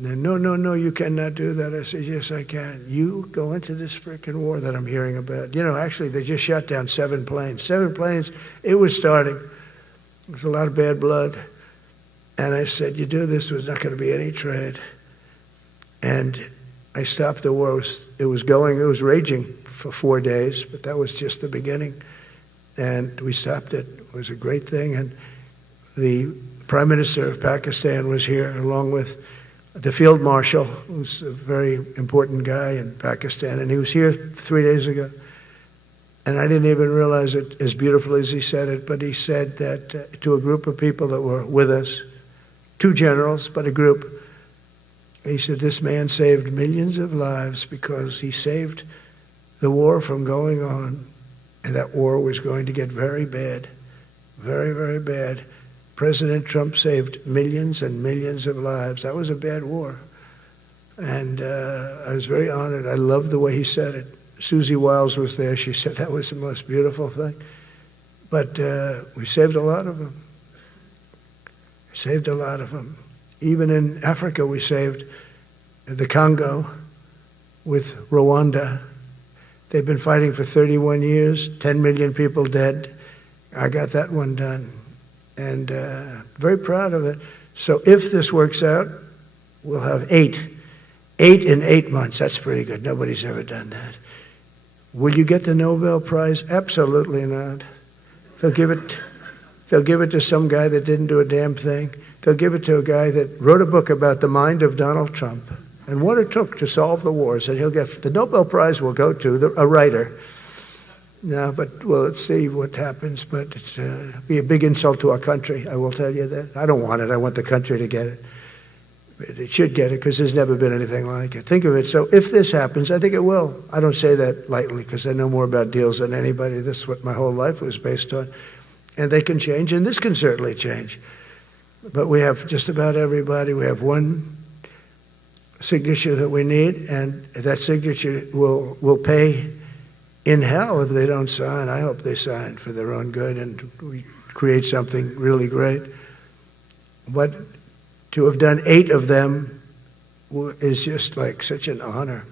And no, you cannot do that. I said, yes, I can. You go into this frickin' war that I'm hearing about. You know, actually, they just shot down 7 planes. 7 planes. It was starting. There was a lot of bad blood. And I said, you do this, there's not going to be any trade. And I stopped the war. It was raging for 4 days, but that was just the beginning. And we stopped it. It was a great thing. And the Prime Minister of Pakistan was here, along with the Field Marshal, who's a very important guy in Pakistan. And he was here 3 days ago. And I didn't even realize it as beautiful as he said it, but he said that to a group of people that were with us, 2 generals, but a group, he said, this man saved millions of lives because he saved the war from going on, and that war was going to get very bad, very, very bad. President Trump saved millions and millions of lives. That was a bad war. And I was very honored. I loved the way he said it. Susie Wiles was there. She said that was the most beautiful thing. But we saved a lot of them. Saved a lot of them. Even in Africa, we saved the Congo with Rwanda. They've been fighting for 31 years, 10 million people dead. I got that one done. And very proud of it. So if this works out, we'll have 8. 8 in 8 months. That's pretty good. Nobody's ever done that. Will you get the Nobel Prize? Absolutely not. They'll give it to some guy that didn't do a damn thing. They'll give it to a guy that wrote a book about the mind of Donald Trump and what it took to solve the wars. And he'll get the Nobel Prize will go to a writer. No, but well, let's see what happens. But it's be a big insult to our country. I will tell you that. I don't want it. I want the country to get it. It should get it because there's never been anything like it. Think of it. So if this happens, I think it will. I don't say that lightly because I know more about deals than anybody. This is what my whole life was based on. And they can change, and this can certainly change. But we have just about everybody. We have one signature that we need, and that signature will pay in hell if they don't sign. I hope they sign for their own good and we create something really great. But to have done 8 of them is just like such an honor.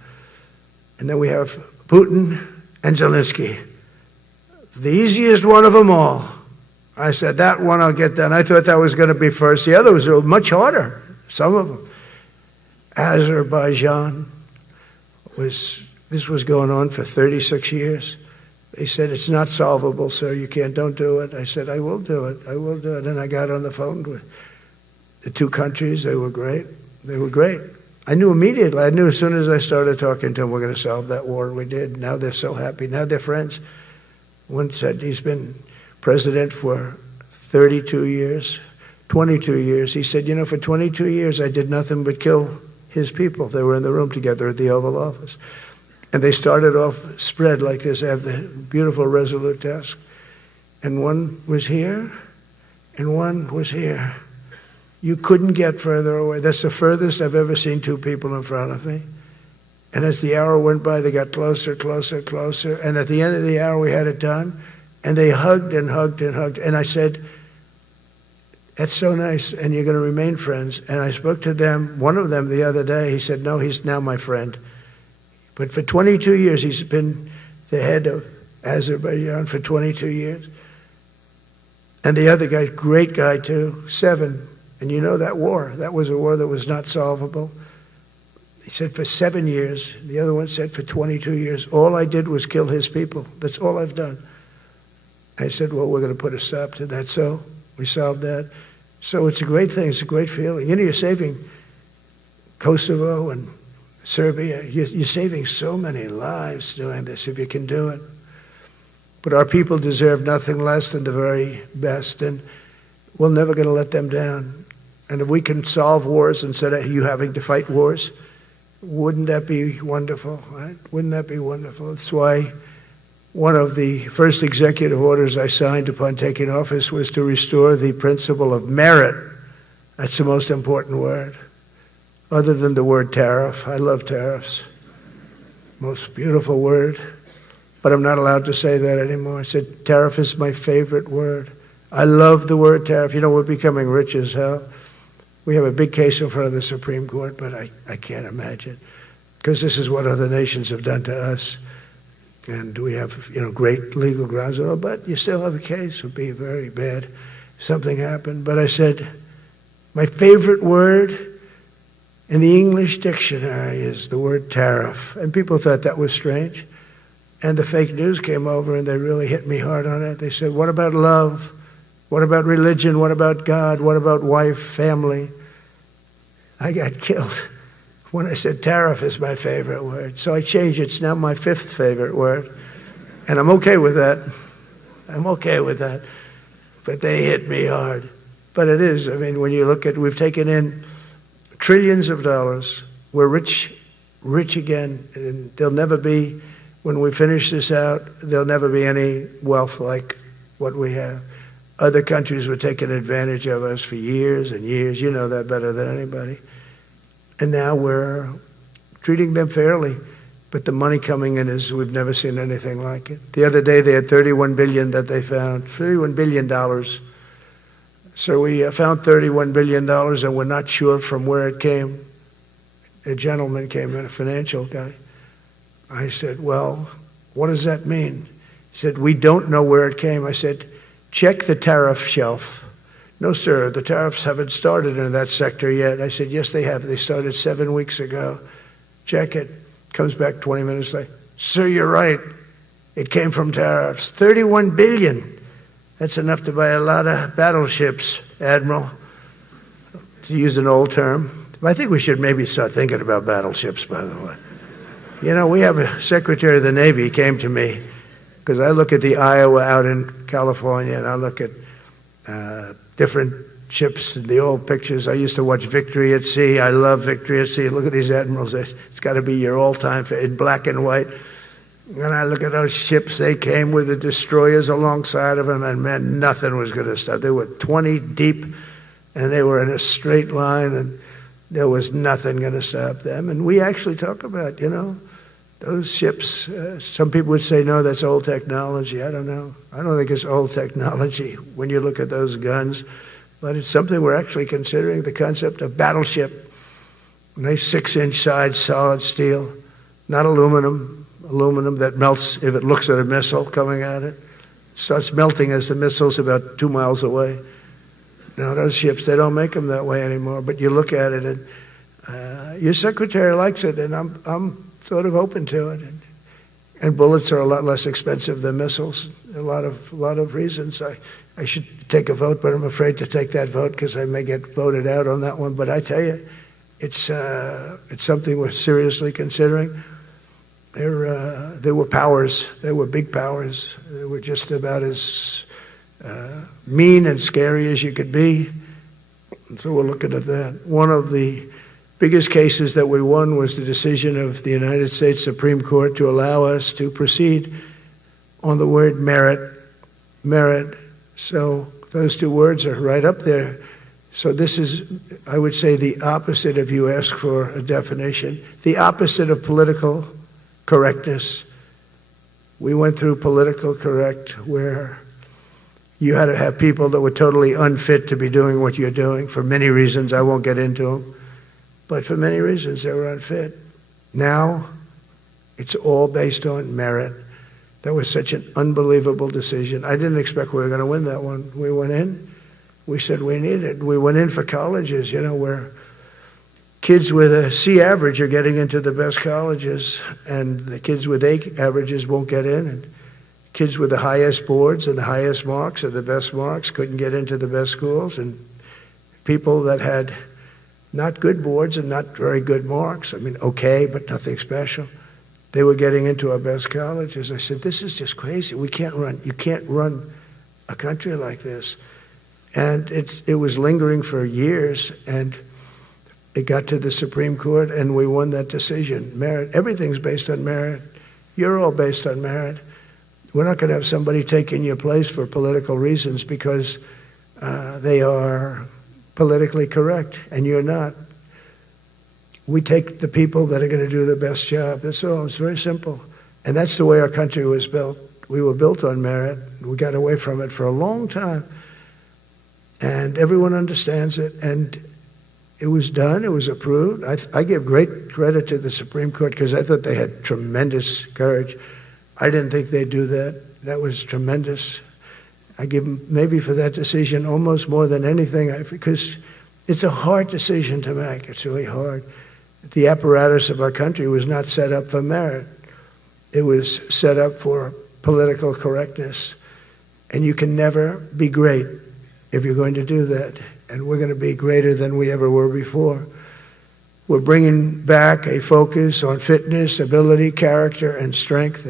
And then we have Putin and Zelensky. The easiest one of them all. I said, that one I'll get done. I thought that was going to be first. The other was much harder, some of them. Azerbaijan this was going on for 36 years. They said, it's not solvable, sir. Don't do it. I said, I will do it. I will do it. And I got on the phone with the 2 countries. They were great. They were great. I knew immediately. I knew as soon as I started talking to them, we're going to solve that war. We did. Now they're so happy. Now they're friends. One said he's been president for 32 years, 22 years. He said, for 22 years I did nothing but kill his people. They were in the room together at the Oval Office. And they started off spread like this. I have the beautiful Resolute desk. And one was here, and one was here. You couldn't get further away. That's the furthest I've ever seen 2 people in front of me. And as the hour went by, they got closer, closer, closer. And at the end of the hour, we had it done. And they hugged and hugged and hugged. And I said, that's so nice, and you're going to remain friends. And I spoke to them, one of them the other day. He said, no, he's now my friend. But for 22 years, he's been the head of Azerbaijan for 22 years. And the other guy, great guy too, 7. And you know that war, that was a war that was not solvable. He said for 7 years. The other one said for 22 years. All I did was kill his people. That's all I've done. I said, well, we're going to put a stop to that. So we solved that. So it's a great thing. It's a great feeling. You're saving Kosovo and Serbia. You're saving so many lives doing this if you can do it. But our people deserve nothing less than the very best, and we're never going to let them down. And if we can solve wars instead of you having to fight wars, wouldn't that be wonderful, right? Wouldn't that be wonderful? That's why one of the first executive orders I signed upon taking office was to restore the principle of merit. That's the most important word. Other than the word tariff. I love tariffs. Most beautiful word. But I'm not allowed to say that anymore. I said tariff is my favorite word. I love the word tariff. We're becoming rich as hell. We have a big case in front of the Supreme Court, but I can't imagine. Because this is what other nations have done to us. And we have, great legal grounds. But you still have a case. It would be very bad if something happened. But I said, my favorite word in the English dictionary is the word tariff. And people thought that was strange. And the fake news came over and they really hit me hard on it. They said, what about love? What about religion? What about God? What about wife, family? I got killed when I said tariff is my favorite word. So I changed it. It's now my 5th favorite word. And I'm okay with that. I'm okay with that. But they hit me hard. But it is. I mean, when you look at, we've taken in trillions of dollars. We're rich again. And there'll never be, when we finish this out, there'll never be any wealth like what we have. Other countries were taking advantage of us for years and years. You know that better than anybody. And now we're treating them fairly. But the money coming in is, we've never seen anything like it. The other day they had $31 billion that they found, $31 billion. So we found $31 billion and we're not sure from where it came. A gentleman came in, a financial guy. I said, well, what does that mean? He said, we don't know where it came. I said, check the tariff shelf. No, sir, the tariffs haven't started in that sector yet. I said, yes, they have. They started 7 weeks ago. Check it. Comes back 20 minutes later. Sir, you're right. It came from tariffs. $31 billion. That's enough to buy a lot of battleships, Admiral, to use an old term. I think we should maybe start thinking about battleships, by the way. You know, we have a Secretary of the Navy came to me, because I look at the Iowa out in California, and I look at different ships and the old pictures. I used to watch Victory at Sea. I love Victory at Sea. Look at these admirals. It's got to be your all-time in black and white. And I look at those ships. They came with the destroyers alongside of them, and man, nothing was going to stop. They were 20 deep, and they were in a straight line, and there was nothing going to stop them. And we actually talk about, you know, those ships. Some people would say, no, that's old technology. I don't know. I don't think it's old technology when you look at those guns. But it's something we're actually considering, the concept of battleship. Nice 6-inch sides, solid steel, not aluminum that melts if it looks at a missile coming at it. Starts melting as the missile's about 2 miles away. Now, those ships, they don't make them that way anymore. But you look at it, and your secretary likes it, and I'm sort of open to it. And bullets are a lot less expensive than missiles. A lot of reasons. I should take a vote, but I'm afraid to take that vote because I may get voted out on that one. But I tell you, it's something we're seriously considering. There were powers. There were big powers. They were just about as mean and scary as you could be. And so we're looking at that. One of the biggest cases that we won was the decision of the United States Supreme Court to allow us to proceed on the word merit. Merit. So those two words are right up there. So this is, I would say, the opposite if you ask for a definition. The opposite of political correctness. We went through political correct where you had to have people that were totally unfit to be doing what you're doing for many reasons. I won't get into them. But for many reasons, they were unfit. Now, it's all based on merit. That was such an unbelievable decision. I didn't expect we were going to win that one. We went in. We said we need it. We went in for colleges, you know, where kids with a C average are getting into the best colleges, and the kids with A averages won't get in. And kids with the highest boards and the highest marks and the best marks couldn't get into the best schools. And people that had not good boards and not very good marks, I mean, okay, but nothing special, they were getting into our best colleges. I said, this is just crazy. You can't run a country like this. And it was lingering for years, and it got to the Supreme Court, and we won that decision. Merit, everything's based on merit. You're all based on merit. We're not going to have somebody taking your place for political reasons because they are politically correct, and you're not. We take the people that are going to do the best job. That's all. It's very simple. And that's the way our country was built. We were built on merit. We got away from it for a long time. And everyone understands it. And it was done. It was approved. I give great credit to the Supreme Court because I thought they had tremendous courage. I didn't think they'd do that. That was tremendous. I give them maybe for that decision almost more than anything because it's a hard decision to make. It's really hard. The apparatus of our country was not set up for merit. It was set up for political correctness. And you can never be great if you're going to do that. And we're going to be greater than we ever were before. We're bringing back a focus on fitness, ability, character, and strength.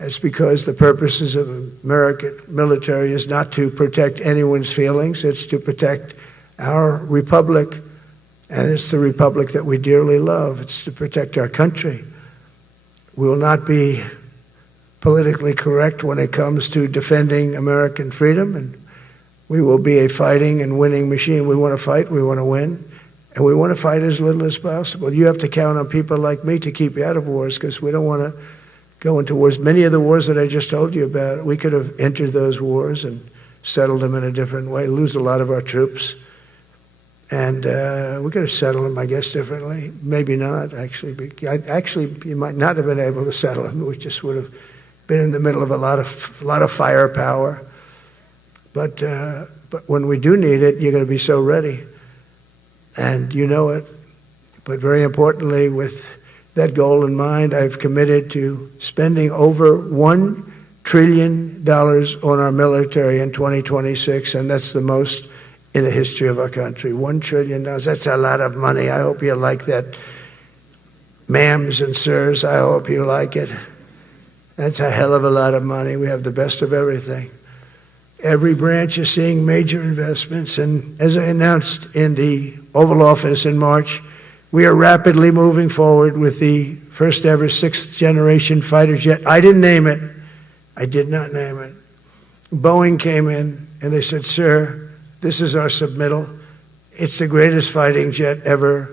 It's because the purposes of American military is not to protect anyone's feelings. It's to protect our republic, and it's the republic that we dearly love. It's to protect our country. We will not be politically correct when it comes to defending American freedom, and we will be a fighting and winning machine. We want to fight, we want to win, and we want to fight as little as possible. You have to count on people like me to keep you out of wars, because we don't want to go into wars. Many of the wars that I just told you about, we could have entered those wars and settled them in a different way, lose a lot of our troops. And we could have settled them, I guess, differently. Maybe not, actually. Actually, you might not have been able to settle them. We just would have been in the middle of a lot of firepower. But when we do need it, you're going to be so ready. And you know it. But very importantly, with that goal in mind, I've committed to spending over $1 trillion on our military in 2026, and that's the most in the history of our country. $1 trillion. That's a lot of money. I hope you like that. Ma'ams and sirs, I hope you like it. That's a hell of a lot of money. We have the best of everything. Every branch is seeing major investments, and as I announced in the Oval Office in March, we are rapidly moving forward with the first ever 6th generation fighter jet. I didn't name it. I did not name it. Boeing came in and they said, "Sir, this is our submittal. It's the greatest fighting jet ever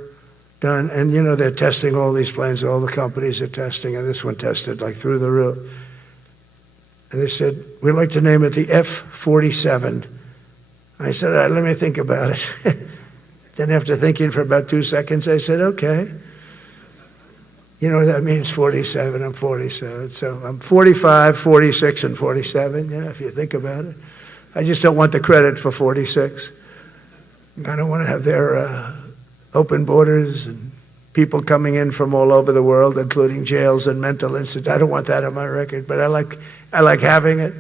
done." And you know, they're testing all these planes. All the companies are testing, and this one tested like through the roof. And they said, "We'd like to name it the F-47. I said, "All right, let me think about it." Then after thinking for about 2 seconds, I said, "Okay." You know what that means, 47. I'm 47. So I'm 45, 46, and 47, if you think about it. I just don't want the credit for 46. I don't want to have their open borders and people coming in from all over the world, including jails and mental institutes. I don't want that on my record, but I like having it.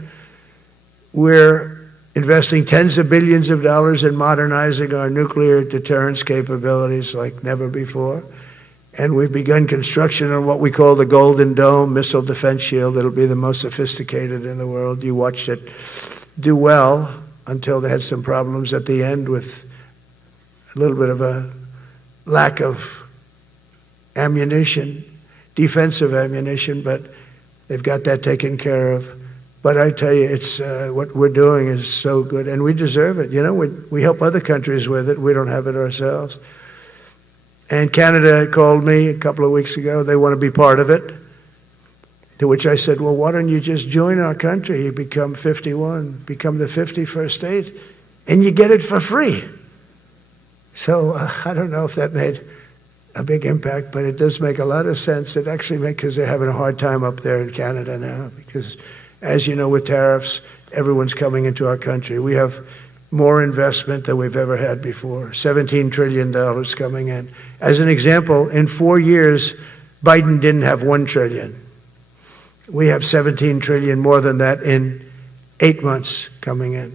We're investing tens of billions of dollars in modernizing our nuclear deterrence capabilities like never before. And we've begun construction on what we call the Golden Dome missile defense shield. It'll be the most sophisticated in the world. You watched it do well until they had some problems at the end with a little bit of a lack of ammunition, defensive ammunition, but they've got that taken care of. But I tell you, it's what we're doing is so good, and we deserve it. You know, we help other countries with it. We don't have it ourselves. And Canada called me a couple of weeks ago. They want to be part of it. To which I said, "Well, why don't you just join our country? You become 51, become the 51st state, and you get it for free." So I don't know if that made a big impact, but it does make a lot of sense. It actually makes, because they're having a hard time up there in Canada now, because as you know, with tariffs, everyone's coming into our country. We have more investment than we've ever had before, $17 trillion coming in. As an example, in 4 years, Biden didn't have $1 trillion. We have $17 trillion more than that in 8 months coming in.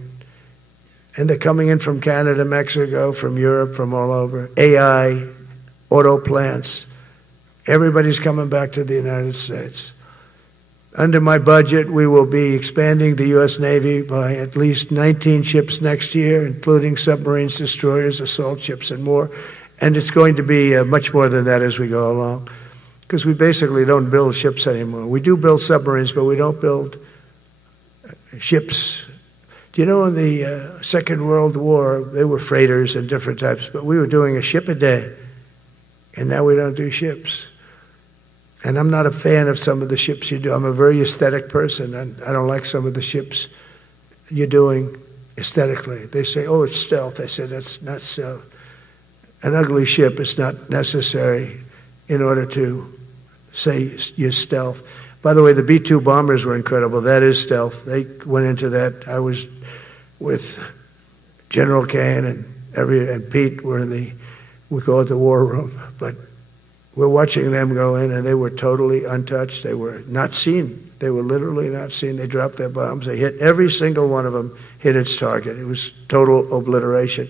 And they're coming in from Canada, Mexico, from Europe, from all over. AI, auto plants. Everybody's coming back to the United States. Under my budget, we will be expanding the U.S. Navy by at least 19 ships next year, including submarines, destroyers, assault ships, and more. And it's going to be much more than that as we go along, because we basically don't build ships anymore. We do build submarines, but we don't build ships. Do you know in the Second World War, they were freighters and different types, but we were doing a ship a day, and now we don't do ships. And I'm not a fan of some of the ships you do. I'm a very aesthetic person, and I don't like some of the ships you're doing aesthetically. They say, "Oh, it's stealth." I said, "That's not stealth. An ugly ship is not necessary in order to say you're stealth." By the way, the B-2 bombers were incredible. That is stealth. They went into that. I was with General Kane and Pete were in we call it the war room, but we're watching them go in, and they were totally untouched. They were not seen. They were literally not seen. They dropped their bombs. They hit every single one of them, hit its target. It was total obliteration.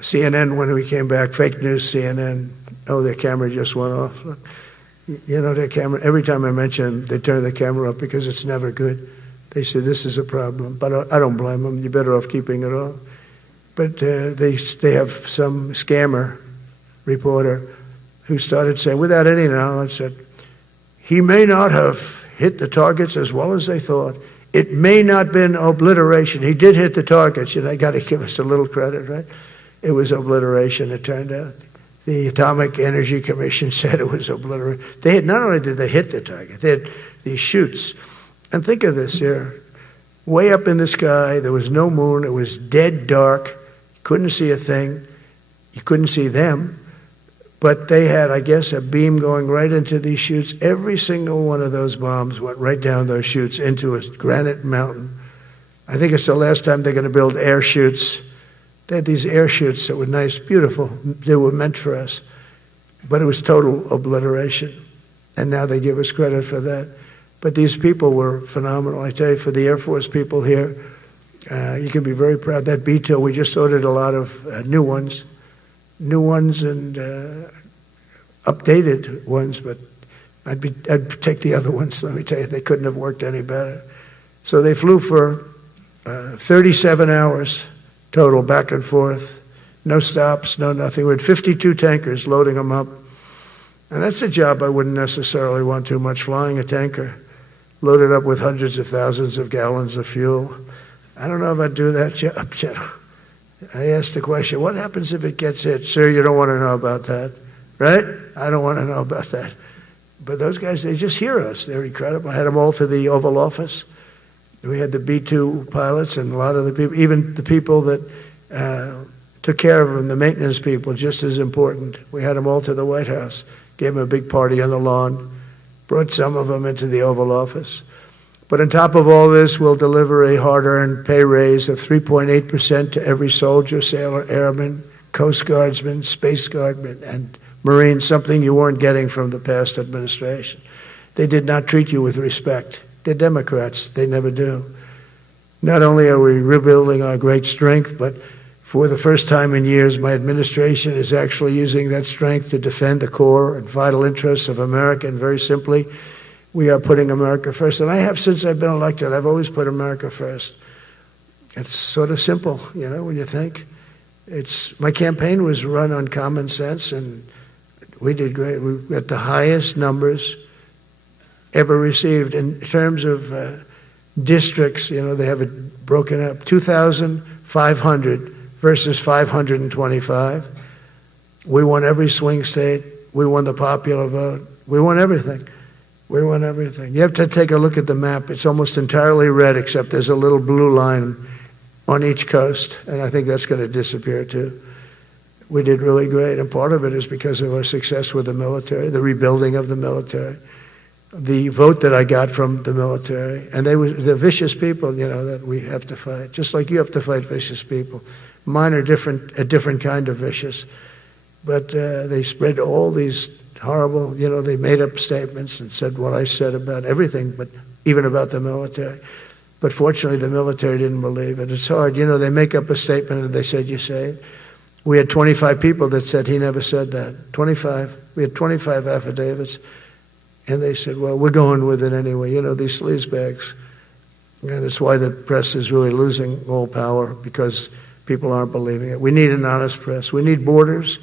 CNN, when we came back, fake news CNN, oh, their camera just went off. You know, their camera, every time I mention them, they turn the camera up because it's never good. They say, this is a problem. But I don't blame them. You're better off keeping it off. But they have some scammer reporter who started saying, without any knowledge, that he may not have hit the targets as well as they thought. It may not have been obliteration. He did hit the targets, and I got to give us a little credit, right? It was obliteration, it turned out. The Atomic Energy Commission said it was obliteration. They had, not only did they hit the target, they had these chutes. And think of this here. Way up in the sky, there was no moon. It was dead dark. You couldn't see a thing. You couldn't see them. But they had, I guess, a beam going right into these chutes. Every single one of those bombs went right down those chutes into a granite mountain. I think it's the last time they're going to build air chutes. They had these air chutes that were nice, beautiful. They were meant for us. But it was total obliteration. And now they give us credit for that. But these people were phenomenal. I tell you, for the Air Force people here, you can be very proud. That B-2, we just ordered a lot of new ones and updated ones, but I'd take the other ones. Let me tell you, they couldn't have worked any better. So they flew for 37 hours total, back and forth, no stops, no nothing. We had 52 tankers loading them up, and that's a job I wouldn't necessarily want too much, flying a tanker loaded up with hundreds of thousands of gallons of fuel. I don't know if I'd do that job. I asked the question, what happens if it gets hit? Sir, you don't want to know about that, right? I don't want to know about that. But those guys, they just hear us. They're incredible. I had them all to the Oval Office. We had the B-2 pilots and a lot of the people, even the people that took care of them, the maintenance people, just as important. We had them all to the White House, gave them a big party on the lawn, brought some of them into the Oval Office. But on top of all this, we'll deliver a hard-earned pay raise of 3.8% to every soldier, sailor, airman, Coast Guardsman, Space Guardman, and Marine, something you weren't getting from the past administration. They did not treat you with respect. They're Democrats. They never do. Not only are we rebuilding our great strength, but for the first time in years, my administration is actually using that strength to defend the core and vital interests of America. And very simply, we are putting America first. And I have since I've been elected. I've always put America first. It's sort of simple, you know, when you think. My campaign was run on common sense, and we did great. We got the highest numbers ever received in terms of districts. You know, they have it broken up, 2,500 versus 525. We won every swing state. We won the popular vote. We won everything. We won everything. You have to take a look at the map. It's almost entirely red, except there's a little blue line on each coast, and I think that's going to disappear too. We did really great, and part of it is because of our success with the military, the rebuilding of the military, the vote that I got from the military, and they're vicious people, you know, that we have to fight, just like you have to fight vicious people. Mine are a different kind of vicious, but they spread all these horrible, you know, they made up statements and said what I said about everything, but even about the military. But fortunately, the military didn't believe it. It's hard. You know, they make up a statement and they said, you say it. We had 25 people that said he never said that. 25. We had 25 affidavits. And they said, well, we're going with it anyway. You know, these sleazebags. And that's why the press is really losing all power, because people aren't believing it. We need an honest press. We need borders.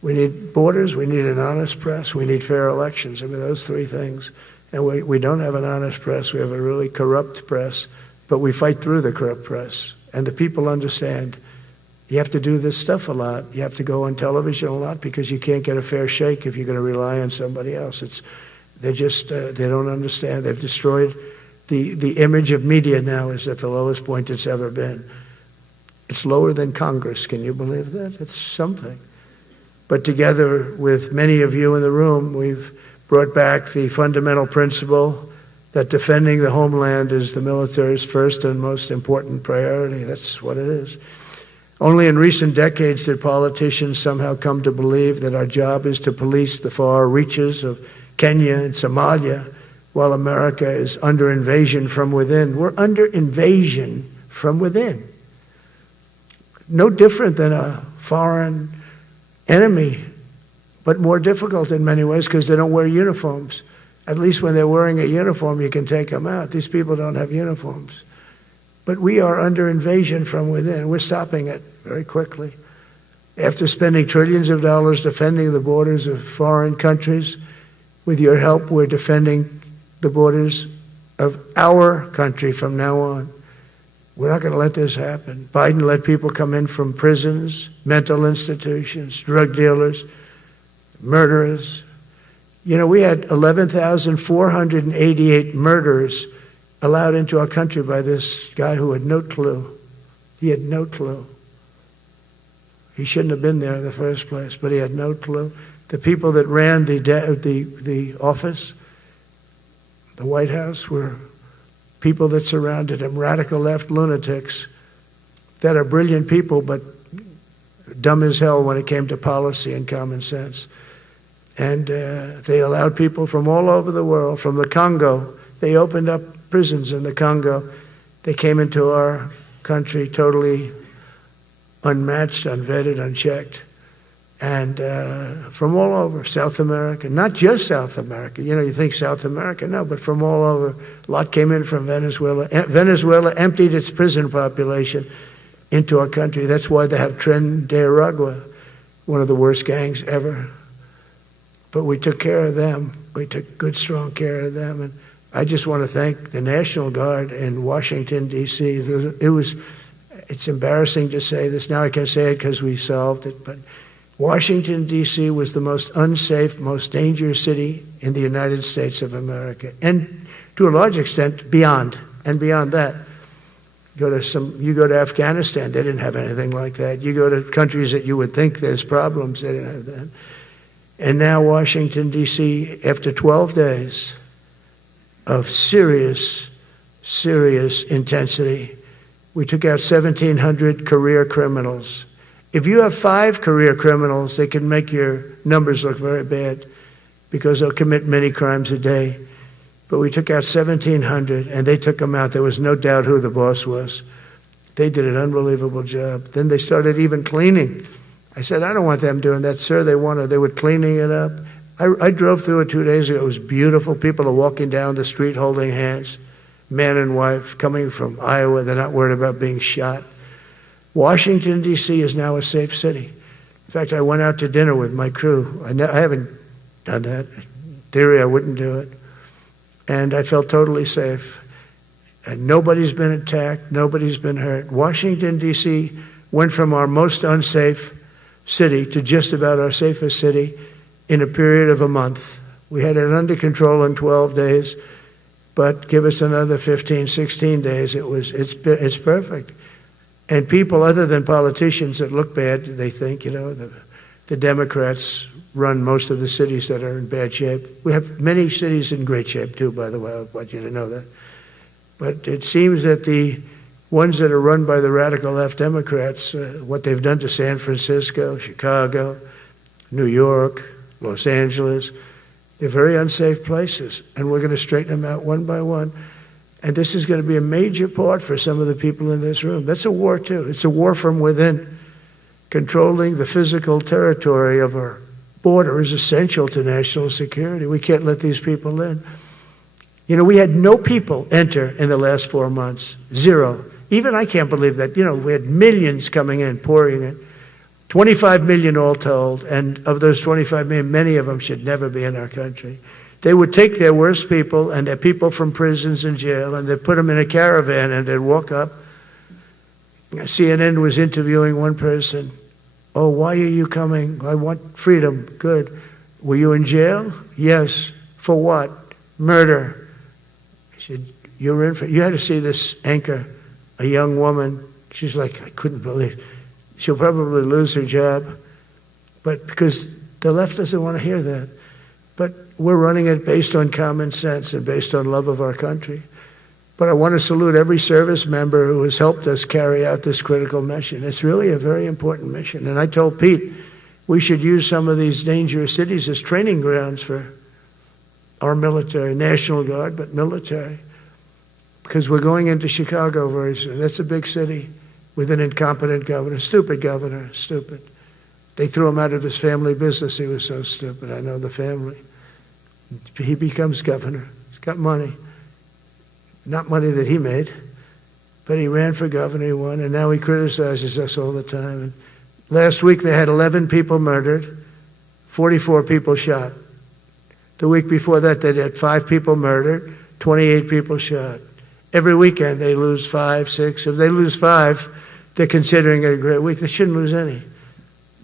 We need borders. We need an honest press. We need fair elections. I mean, those three things. And we don't have an honest press. We have a really corrupt press. But we fight through the corrupt press. And the people understand you have to do this stuff a lot. You have to go on television a lot, because you can't get a fair shake if you're going to rely on somebody else. They don't understand. They've destroyed the image of media now is at the lowest point it's ever been. It's lower than Congress. Can you believe that? It's something. But together with many of you in the room, we've brought back the fundamental principle that defending the homeland is the military's first and most important priority. That's what it is. Only in recent decades did politicians somehow come to believe that our job is to police the far reaches of Kenya and Somalia, while America is under invasion from within. We're under invasion from within. No different than a foreign enemy but more difficult in many ways because they don't wear uniforms. At least when they're wearing a uniform, you can take them out. These people don't have uniforms. But we are under invasion from within. We're stopping it very quickly. After spending trillions of dollars defending the borders of foreign countries, with your help, we're defending the borders of our country from now on. We're not going to let this happen. Biden let people come in from prisons, mental institutions, drug dealers, murderers. You know, we had 11,488 murderers allowed into our country by this guy who had no clue. He had no clue. He shouldn't have been there in the first place, but he had no clue. The people that ran the office, the White House, were people that surrounded him, radical left lunatics that are brilliant people, but dumb as hell when it came to policy and common sense. And they allowed people from all over the world, from the Congo. They opened up prisons in the Congo. They came into our country totally unmatched, unvetted, unchecked. And from all over, South America, not just South America. You know, you think South America, no, but from all over. A lot came in from Venezuela. Venezuela emptied its prison population into our country. That's why they have Tren de Aragua, one of the worst gangs ever. But we took care of them. We took good, strong care of them. And I just want to thank the National Guard in Washington, D.C. It's embarrassing to say this. Now I can say it because we solved it. But Washington, D.C. was the most unsafe, most dangerous city in the United States of America. And to a large extent, beyond. And beyond that. You go to Afghanistan, they didn't have anything like that. You go to countries that you would think there's problems, they didn't have that. And now Washington, D.C., after 12 days of serious, serious intensity, we took out 1,700 career criminals. If you have 5 career criminals, they can make your numbers look very bad because they'll commit many crimes a day. But we took out 1,700, and they took them out. There was no doubt who the boss was. They did an unbelievable job. Then they started even cleaning. I said, I don't want them doing that, sir. They were cleaning it up. I drove through it 2 days ago. It was beautiful. People are walking down the street holding hands, man and wife, coming from Iowa. They're not worried about being shot. Washington, D.C. is now a safe city. In fact, I went out to dinner with my crew. I haven't done that. In theory, I wouldn't do it. And I felt totally safe. And nobody's been attacked. Nobody's been hurt. Washington, D.C. went from our most unsafe city to just about our safest city in a period of a month. We had it under control in 12 days, but give us another 15, 16 days. It's perfect. And people other than politicians that look bad, they think, the Democrats run most of the cities that are in bad shape. We have many cities in great shape too, by the way. I want you to know that. But it seems that the ones that are run by the radical left Democrats, what they've done to San Francisco, Chicago, New York, Los Angeles, they're very unsafe places. And we're going to straighten them out one by one. And this is going to be a major part for some of the people in this room. That's a war too. It's a war from within. Controlling the physical territory of our border is essential to national security. We can't let these people in. We had no people enter in the last 4 months. 0. Even I can't believe that. We had millions coming in, pouring in. 25 million all told. And of those 25 million, many of them should never be in our country. They would take their worst people and their people from prisons and jail, and they'd put them in a caravan and they'd walk up. CNN was interviewing one person. Oh, why are you coming? I want freedom. Good. Were you in jail? Yes. For what? Murder. I said, you had to see this anchor, a young woman. She's like, I couldn't believe. She'll probably lose her job. But because the left doesn't want to hear that. But we're running it based on common sense and based on love of our country. But I want to salute every service member who has helped us carry out this critical mission. It's really a very important mission. And I told Pete, we should use some of these dangerous cities as training grounds for our military, National Guard, but military. Because we're going into Chicago very soon. That's a big city with an incompetent governor, stupid governor, stupid. They threw him out of his family business. He was so stupid. I know the family. He becomes governor. He's got money. Not money that he made, but he ran for governor, he won, and now he criticizes us all the time. And last week they had 11 people murdered, 44 people shot. The week before that they had 5 people murdered, 28 people shot. Every weekend they lose 5, 6. If they lose 5, they're considering it a great week. They shouldn't lose any.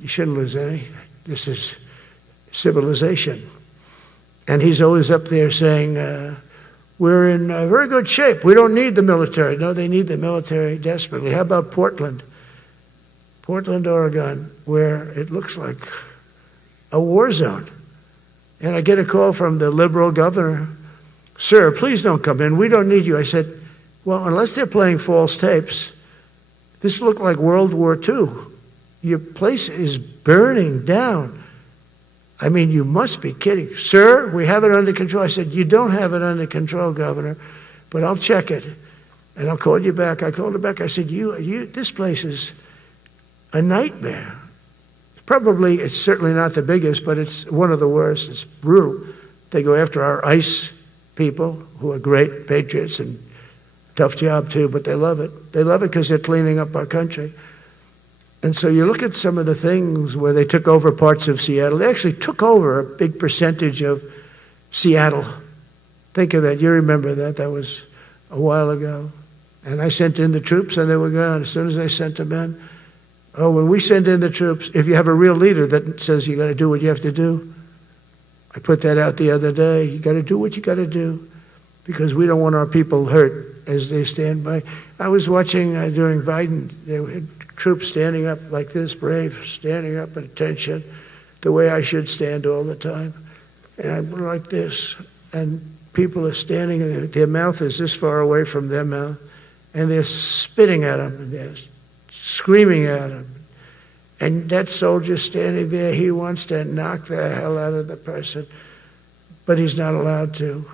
You shouldn't lose any. This is civilization. And he's always up there saying, we're in very good shape. We don't need the military. No, they need the military desperately. How about Portland? Portland, Oregon, where it looks like a war zone. And I get a call from the liberal governor. Sir, please don't come in. We don't need you. I said, well, unless they're playing false tapes, this looked like World War II. Your place is burning down. I mean, you must be kidding. Sir, we have it under control. I said, you don't have it under control, Governor, but I'll check it, and I'll call you back. I called her back. I said, this place is a nightmare. Probably, it's certainly not the biggest, but it's one of the worst. It's brutal. They go after our ICE people, who are great patriots and tough job too, but they love it. They love it because they're cleaning up our country. And so you look at some of the things where they took over parts of Seattle. They actually took over a big percentage of Seattle. Think of that. You remember that. That was a while ago. And I sent in the troops and they were gone. As soon as I sent them in, when we send in the troops, if you have a real leader that says you got to do what you have to do, I put that out the other day. You got to do what you got to do because we don't want our people hurt as they stand by. I was watching during Biden, they had troops standing up like this, brave, standing up at attention, the way I should stand all the time. And I'm like this, and people are standing, and their mouth is this far away from their mouth, and they're spitting at them, and they're screaming at them. And that soldier's standing there, he wants to knock the hell out of the person, but he's not allowed to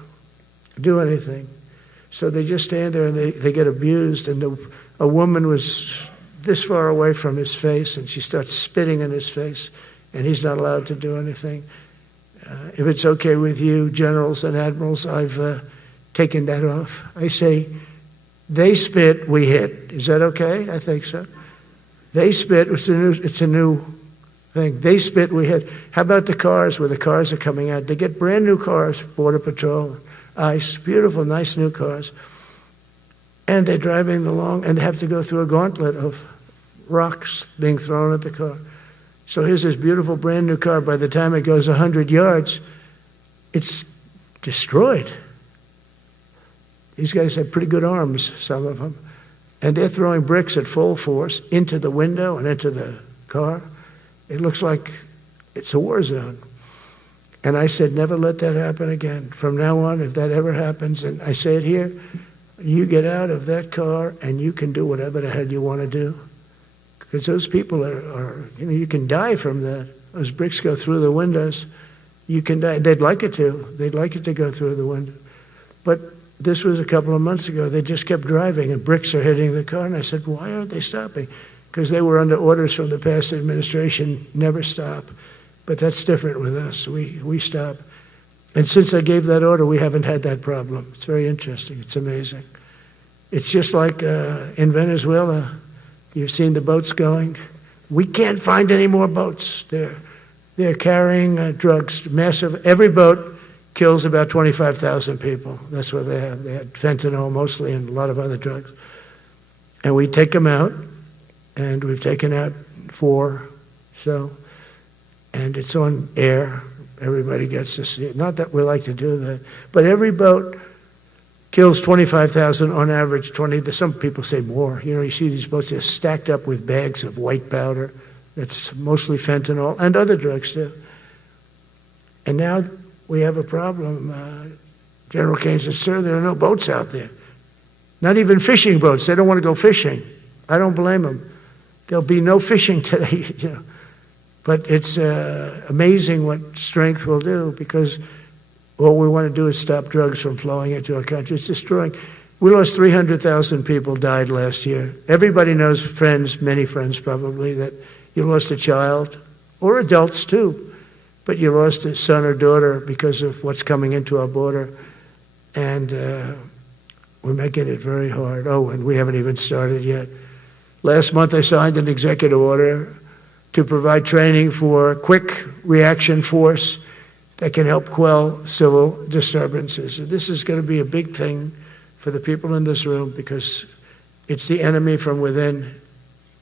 do anything. So they just stand there, and they get abused, and a woman was this far away from his face, and she starts spitting in his face, and he's not allowed to do anything. If it's okay with you, generals and admirals, I've taken that off. I say, they spit, we hit. Is that okay? I think so. They spit, it's a new thing. They spit, we hit. How about the cars, where the cars are coming out? They get brand new cars, Border Patrol, ICE, beautiful, nice new cars. And they're driving along, and they have to go through a gauntlet of rocks being thrown at the car. So here's this beautiful brand new car. By the time it goes 100 yards, it's destroyed. These guys have pretty good arms, some of them. And they're throwing bricks at full force into the window and into the car. It looks like it's a war zone. And I said, never let that happen again. From now on, if that ever happens, and I say it here, you get out of that car and you can do whatever the hell you want to do. Because those people are you can die from that. Those bricks go through the windows. You can die. They'd like it to. They'd like it to go through the window. But this was a couple of months ago. They just kept driving and bricks are hitting the car. And I said, why aren't they stopping? Because they were under orders from the past administration, never stop. But that's different with us. We stop. And since I gave that order, we haven't had that problem. It's very interesting. It's amazing. It's just like in Venezuela. You've seen the boats going. We can't find any more boats. They're carrying drugs, massive. Every boat kills about 25,000 people. That's what they have. They had fentanyl mostly and a lot of other drugs. And we take them out, and we've taken out 4. And it's on air. Everybody gets to see it. Not that we like to do that, but every boat kills 25,000 on average, 20. Some people say more. You see these boats, they're stacked up with bags of white powder. That's mostly fentanyl and other drugs too. And now we have a problem. General Kane says, sir, there are no boats out there. Not even fishing boats. They don't want to go fishing. I don't blame them. There'll be no fishing today. But it's amazing what strength will do, because all we want to do is stop drugs from flowing into our country. It's destroying. We lost 300,000 people died last year. Everybody knows friends, many friends probably, that you lost a child or adults too, but you lost a son or daughter because of what's coming into our border, and we're making it very hard. Oh, and we haven't even started yet. Last month I signed an executive order to provide training for quick reaction force that can help quell civil disturbances. And this is going to be a big thing for the people in this room because it's the enemy from within,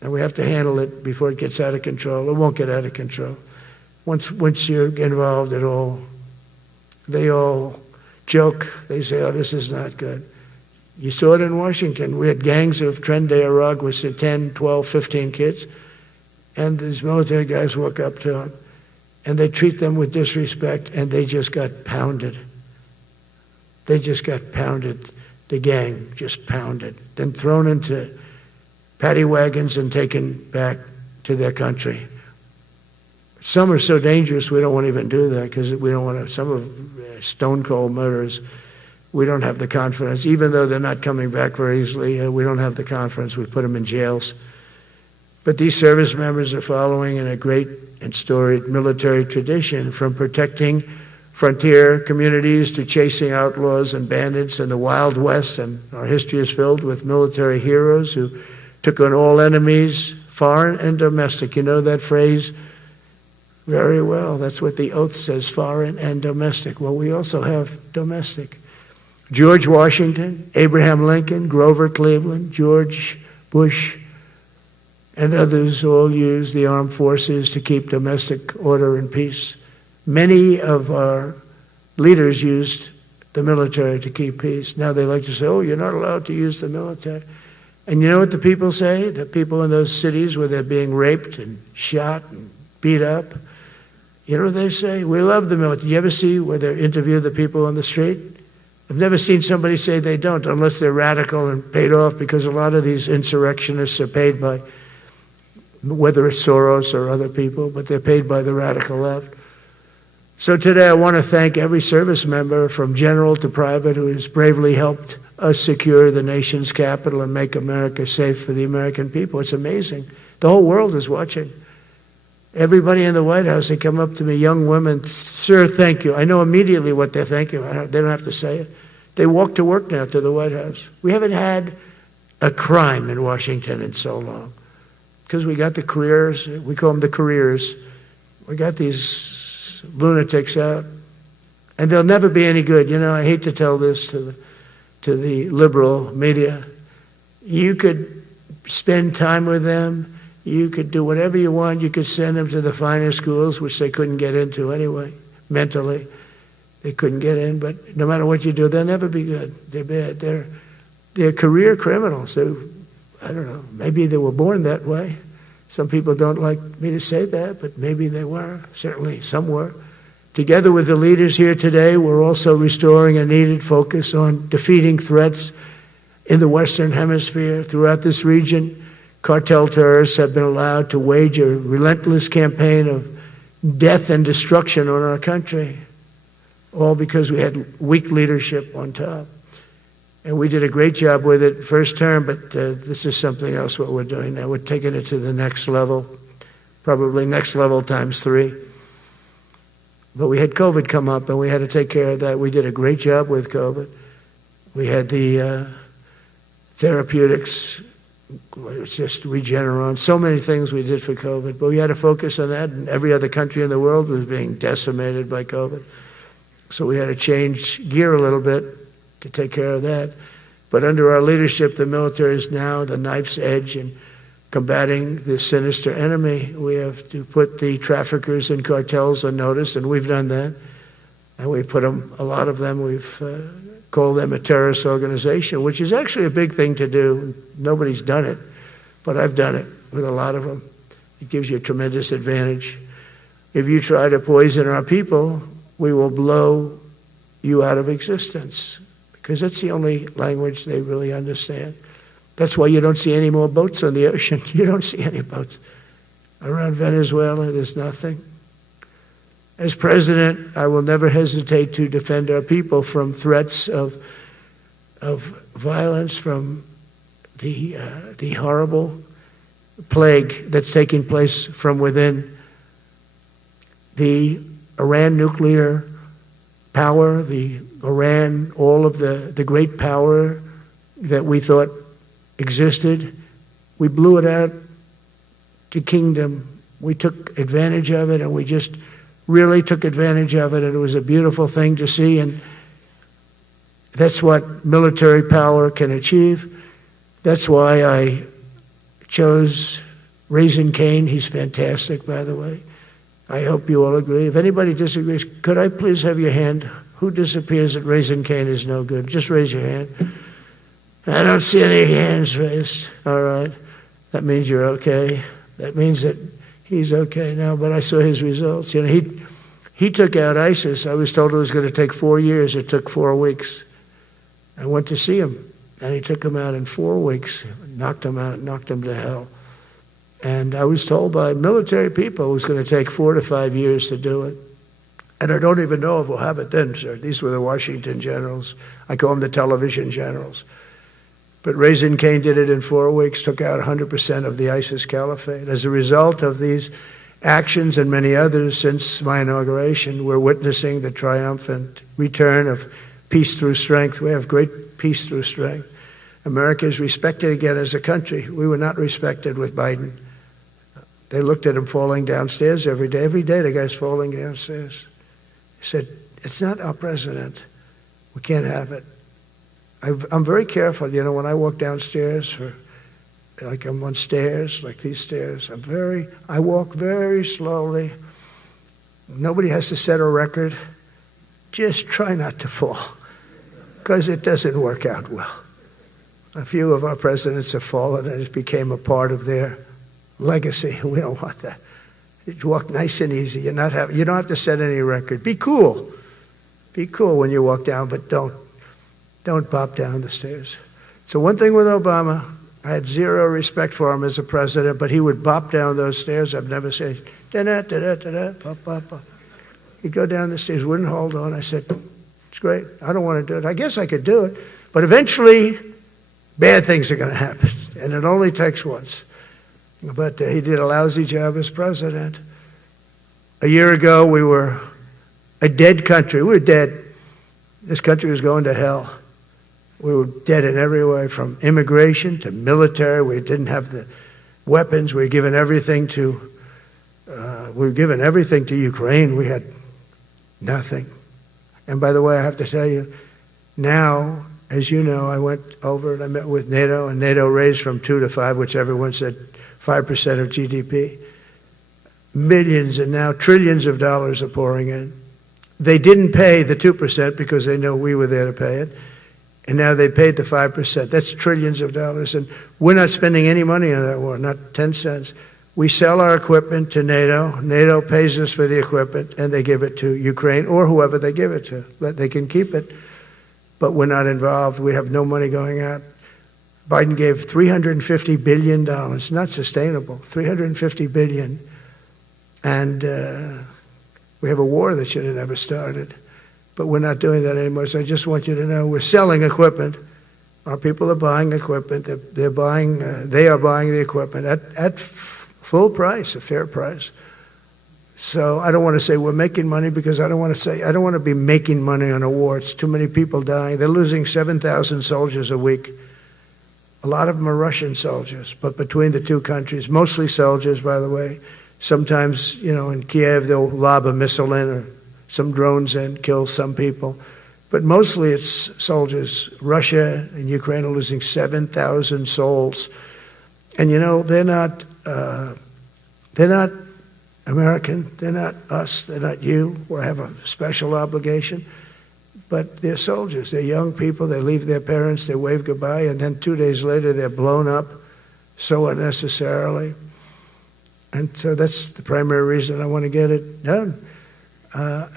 and we have to handle it before it gets out of control. It won't get out of control. Once you're involved at all, they all joke. They say, oh, this is not good. You saw it in Washington. We had gangs of Trenday Arag with 10, 12, 15 kids, and these military guys walk up to them, and they treat them with disrespect, and they just got pounded. They just got pounded. The gang just pounded. Then thrown into paddy wagons and taken back to their country. Some are so dangerous we don't want to even do that because we don't want to, some of stone cold murderers, we don't have the confidence. Even though they're not coming back very easily, we don't have the confidence. We put them in jails. But these service members are following in a great and storied military tradition, from protecting frontier communities to chasing outlaws and bandits in the Wild West. And our history is filled with military heroes who took on all enemies, foreign and domestic. You know that phrase very well. That's what the oath says, foreign and domestic. Well, we also have domestic. George Washington, Abraham Lincoln, Grover Cleveland, George Bush, and others all used the armed forces to keep domestic order and peace. Many of our leaders used the military to keep peace. Now they like to say, oh, you're not allowed to use the military. And you know what the people say? The people in those cities where they're being raped and shot and beat up, you know what they say? We love the military. You ever see where they interview the people on the street? I've never seen somebody say they don't, unless they're radical and paid off, because a lot of these insurrectionists are paid by, whether it's Soros or other people, but they're paid by the radical left. So today I want to thank every service member from general to private who has bravely helped us secure the nation's capital and make America safe for the American people. It's amazing. The whole world is watching. Everybody in the White House, they come up to me, young women, sir, thank you. I know immediately what they thank you. They don't have to say it. They walk to work now to the White House. We haven't had a crime in Washington in so long because we got the careers. We call them the careers. We got these lunatics out, and they'll never be any good. You know, I hate to tell this to the liberal media. You could spend time with them. You could do whatever you want. You could send them to the finer schools, which they couldn't get into anyway, mentally. They couldn't get in, but no matter what you do, they'll never be good. They're bad. They're career criminals. I don't know, maybe they were born that way. Some people don't like me to say that, but maybe they were. Certainly some were. Together with the leaders here today, we're also restoring a needed focus on defeating threats in the Western Hemisphere. Throughout this region, cartel terrorists have been allowed to wage a relentless campaign of death and destruction on our country, all because we had weak leadership on top. And we did a great job with it first term, but this is something else what we're doing now. We're taking it to the next level, probably next level times 3. But we had COVID come up, and we had to take care of that. We did a great job with COVID. We had the therapeutics. It's just Regeneron. So many things we did for COVID, but we had to focus on that, and every other country in the world was being decimated by COVID. So we had to change gear a little bit to take care of that. But under our leadership, the military is now the knife's edge in combating this sinister enemy. We have to put the traffickers and cartels on notice, and we've done that. And we put them, a lot of them, we've called them a terrorist organization, which is actually a big thing to do. Nobody's done it, but I've done it with a lot of them. It gives you a tremendous advantage. If you try to poison our people, we will blow you out of existence, because that's the only language they really understand. That's why you don't see any more boats on the ocean. You don't see any boats. Around Venezuela, there's nothing. As president, I will never hesitate to defend our people from threats of violence, from the horrible plague that's taking place from within the Iran nuclear power, the Iran, all of the great power that we thought existed, we blew it out to kingdom. We took advantage of it, and we just really took advantage of it, and it was a beautiful thing to see, and that's what military power can achieve. That's why I chose Raising Cane. He's fantastic, by the way. I hope you all agree. If anybody disagrees, could I please have your hand? Who disappears that Raising Cane is no good? Just raise your hand. I don't see any hands raised. All right. That means you're okay. That means that he's okay now, but I saw his results. You know, he took out ISIS. I was told it was going to take 4 years. It took 4 weeks. I went to see him, and he took him out in 4 weeks, knocked him out, knocked him to hell. And I was told by military people it was going to take 4 to 5 years to do it. And I don't even know if we'll have it then, sir. These were the Washington generals. I call them the television generals. But Raising Cane did it in 4 weeks, took out 100% of the ISIS caliphate. As a result of these actions and many others since my inauguration, we're witnessing the triumphant return of peace through strength. We have great peace through strength. America is respected again as a country. We were not respected with Biden. They looked at him falling downstairs every day. Every day the guy's falling downstairs. He said, it's not our president. We can't have it. I'm very careful, you know, when I walk downstairs, like I'm on stairs, like these stairs, I walk very slowly. Nobody has to set a record. Just try not to fall, because it doesn't work out well. A few of our presidents have fallen, and it became a part of their legacy. We don't want that. You walk nice and easy. You don't have to set any record. Be cool. Be cool when you walk down, but don't bop down the stairs. So one thing with Obama, I had zero respect for him as a president, but he would bop down those stairs. I've never said, da-da, da-da, da-da, bop, bop, bop. He'd go down the stairs, wouldn't hold on. I said, it's great. I don't want to do it. I guess I could do it. But eventually, bad things are going to happen. And it only takes once. But he did a lousy job as president. A year ago, we were a dead country. We were dead. This country was going to hell. We were dead in every way, from immigration to military. We didn't have the weapons. We were given everything to Ukraine. We had nothing. And by the way, I have to tell you, now, as you know, I went over and I met with NATO, and NATO raised from 2 to 5, which everyone said 5% of GDP. Millions and now trillions of dollars are pouring in. They didn't pay the 2% because they know we were there to pay it. And now they paid the 5%. That's trillions of dollars. And we're not spending any money on that war, not 10 cents. We sell our equipment to NATO. NATO pays us for the equipment, and they give it to Ukraine or whoever they give it to. They can keep it, but we're not involved. We have no money going out. Biden gave $350 billion. Not sustainable. $350 billion. And we have a war that should have never started. But we're not doing that anymore. So I just want you to know we're selling equipment. Our people are buying equipment. They are buying the equipment at full price, a fair price. So I don't want to say we're making money, because I don't want to be making money on a war. It's too many people dying. They're losing 7,000 soldiers a week. A lot of them are Russian soldiers, but between the two countries, mostly soldiers, by the way. Sometimes, you know, in Kiev, they'll lob a missile in or some drones in, kill some people. But mostly it's soldiers. Russia and Ukraine are losing 7,000 souls. And, you know, they're not American. They're not us. They're not you. We have a special obligation. But they're soldiers. They're young people. They leave their parents. They wave goodbye. And then 2 days later, they're blown up so unnecessarily. And so that's the primary reason I want to get it done.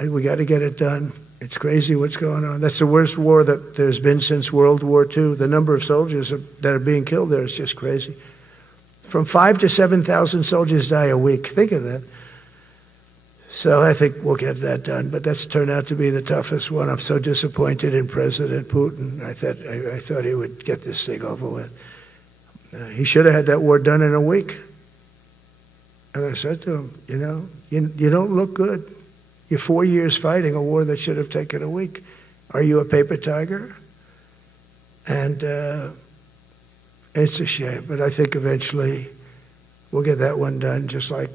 We got to get it done. It's crazy what's going on. That's the worst war that there's been since World War II. The number of soldiers that are being killed there is just crazy. From 5,000 to 7,000 soldiers die a week. Think of that. So I think we'll get that done. But that's turned out to be the toughest one. I'm so disappointed in President Putin. I thought he would get this thing over with. He should have had that war done in a week. And I said to him, you don't look good. You're 4 years fighting a war that should have taken a week. Are you a paper tiger? And it's a shame, but I think eventually we'll get that one done, just like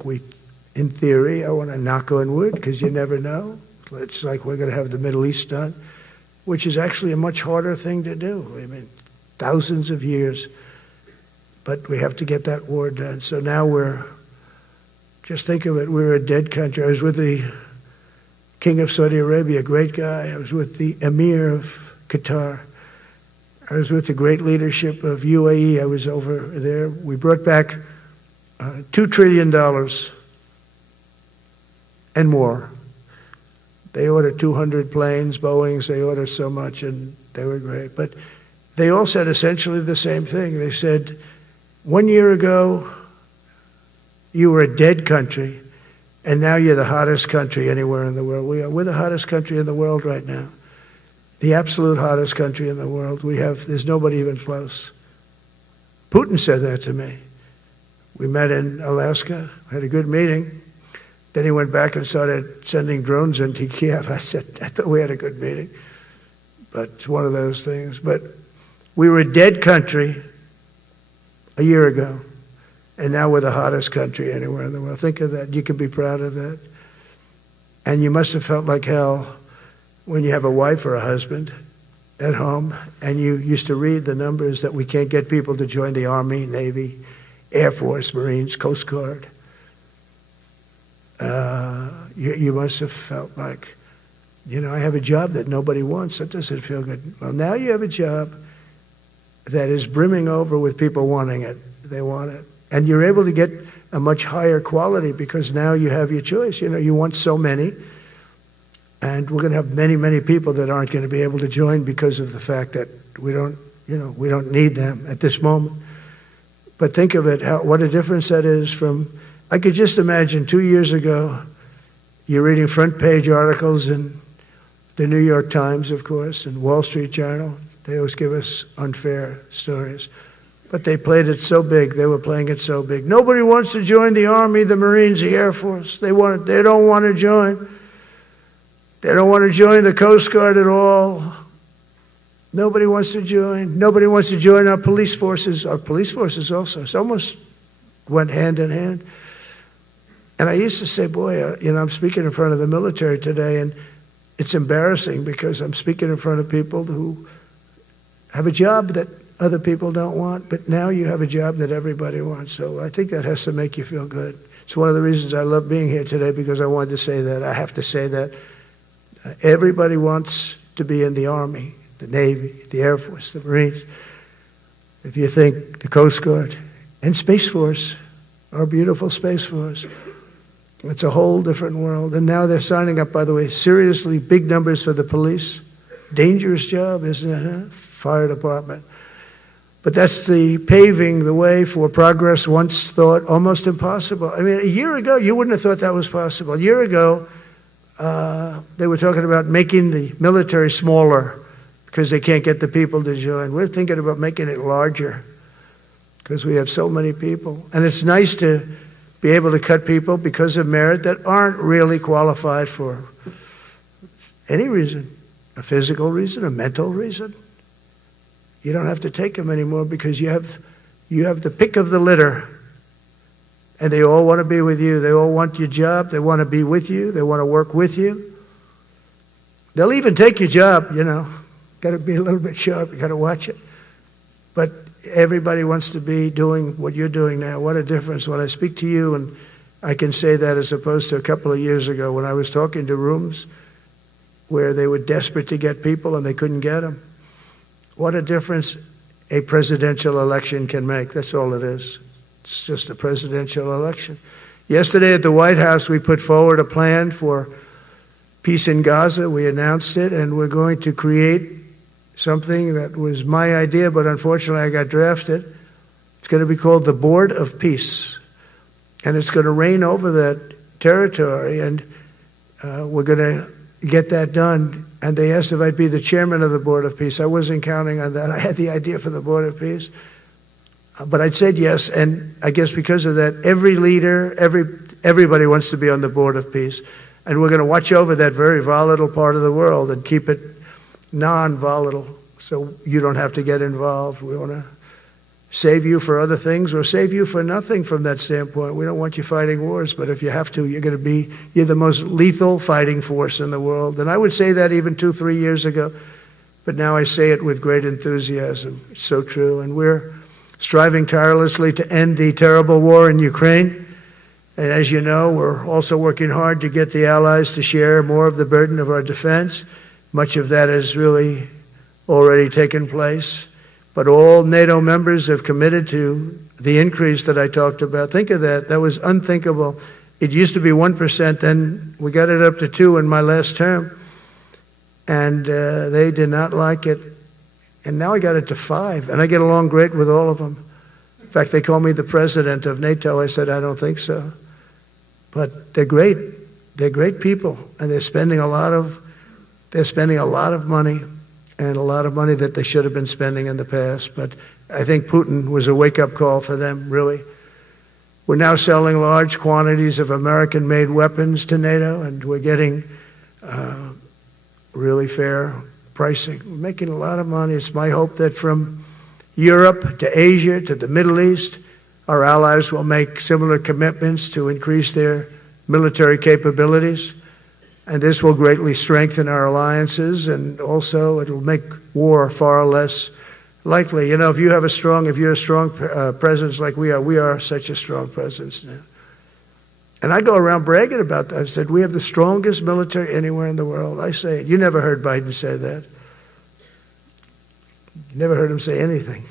in theory, I want to knock on wood, because you never know. It's like we're going to have the Middle East done, which is actually a much harder thing to do. I mean, thousands of years, but we have to get that war done. So now just think of it, we're a dead country. I was with the King of Saudi Arabia, a great guy. I was with the Emir of Qatar. I was with the great leadership of UAE. I was over there. We brought back $2 trillion and more. They ordered 200 planes, Boeings. They ordered so much, and they were great. But they all said essentially the same thing. They said, 1 year ago, you were a dead country, and now you're the hottest country anywhere in the world. We're the hottest country in the world right now. The absolute hottest country in the world. There's nobody even close. Putin said that to me. We met in Alaska, had a good meeting. Then he went back and started sending drones into Kiev. I thought we had a good meeting. But it's one of those things. But we were a dead country a year ago, and now we're the hottest country anywhere in the world. Think of that. You can be proud of that. And you must have felt like hell when you have a wife or a husband at home, and you used to read the numbers that we can't get people to join the Army, Navy, Air Force, Marines, Coast Guard. You must have felt like, I have a job that nobody wants. That doesn't feel good. Well, now you have a job that is brimming over with people wanting it. They want it. And you're able to get a much higher quality because now you have your choice. You want so many. And we're going to have many, many people that aren't going to be able to join because of the fact that we don't need them at this moment. But think of it, what a difference that is from, I could just imagine 2 years ago, you're reading front page articles in the New York Times, of course, and Wall Street Journal. They always give us unfair stories. But they played it so big, they were playing it so big. Nobody wants to join the Army, the Marines, the Air Force. They don't want to join. They don't want to join the Coast Guard at all. Nobody wants to join. Nobody wants to join our police forces. Our police forces also. It's almost went hand in hand. And I used to say, boy, I'm speaking in front of the military today, and it's embarrassing because I'm speaking in front of people who have a job that other people don't want, but now you have a job that everybody wants. So I think that has to make you feel good. It's one of the reasons I love being here today, because I wanted to say that. I have to say that. Everybody wants to be in the Army, the Navy, the Air Force, the Marines. If you think the Coast Guard and Space Force, our beautiful Space Force, it's a whole different world. And now they're signing up, by the way, seriously big numbers for the police. Dangerous job, isn't it? Huh? Fire department. But that's the paving the way for progress once thought almost impossible. I mean, a year ago, you wouldn't have thought that was possible. A year ago, they were talking about making the military smaller because they can't get the people to join. We're thinking about making it larger because we have so many people. And it's nice to be able to cut people because of merit that aren't really qualified for any reason, a physical reason, a mental reason. You don't have to take them anymore because you have the pick of the litter. And they all want to be with you. They all want your job. They want to be with you. They want to work with you. They'll even take your job, Got to be a little bit sharp. You got to watch it. But everybody wants to be doing what you're doing now. What a difference when I speak to you, and I can say that as opposed to a couple of years ago when I was talking to rooms where they were desperate to get people and they couldn't get them. What a difference a presidential election can make. That's all it is. It's just a presidential election. Yesterday at the White House, we put forward a plan for peace in Gaza. We announced it, and we're going to create something that was my idea, but unfortunately I got drafted. It's going to be called the Board of Peace, and it's going to reign over that territory, and we're going to get that done. And they asked if I'd be the chairman of the Board of Peace. I wasn't counting on that. I had the idea for the Board of Peace. But I'd said yes, and I guess because of that, every leader, everybody wants to be on the board of peace. And we're going to watch over that very volatile part of the world and keep it non-volatile so you don't have to get involved. We want to save you for other things or save you for nothing from that standpoint. We don't want you fighting wars, but if you have to, you're the most lethal fighting force in the world. And I would say that even 2-3 years ago, but now I say it with great enthusiasm. It's so true. And we're striving tirelessly to end the terrible war in Ukraine. And as you know, we're also working hard to get the allies to share more of the burden of our defense. Much of that has really already taken place. But all NATO members have committed to the increase that I talked about. Think of that. That was unthinkable. It used to be 1%, then we got it up to 2% in my last term. And they did not like it. And now I got it to 5%, and I get along great with all of them. In fact, they call me the president of NATO. I said, I don't think so. But they're great. They're great people, and they're spending a lot of money, and a lot of money that they should have been spending in the past. But I think Putin was a wake-up call for them, really. We're now selling large quantities of American-made weapons to NATO, and we're getting really fair pricing. We're making a lot of money. It's my hope that from Europe to Asia to the Middle East, our allies will make similar commitments to increase their military capabilities. And this will greatly strengthen our alliances, and also it'll make war far less likely. You know, if you're a strong presence like we are such a strong presence now. And I go around bragging about that. I said, we have the strongest military anywhere in the world. I say it. You never heard Biden say that. You never heard him say anything.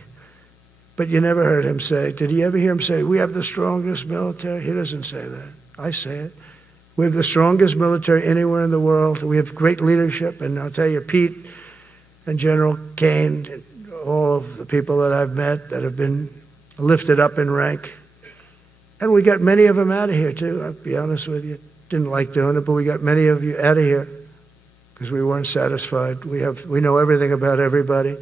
But you never heard him say, did you ever hear him say, we have the strongest military? He doesn't say that. I say it. We have the strongest military anywhere in the world. We have great leadership. And I'll tell you, Pete and General Kane, and all of the people that I've met that have been lifted up in rank. And we got many of them out of here, too. I'll be honest with you. Didn't like doing it, but we got many of you out of here because we weren't satisfied. We know everything about everybody.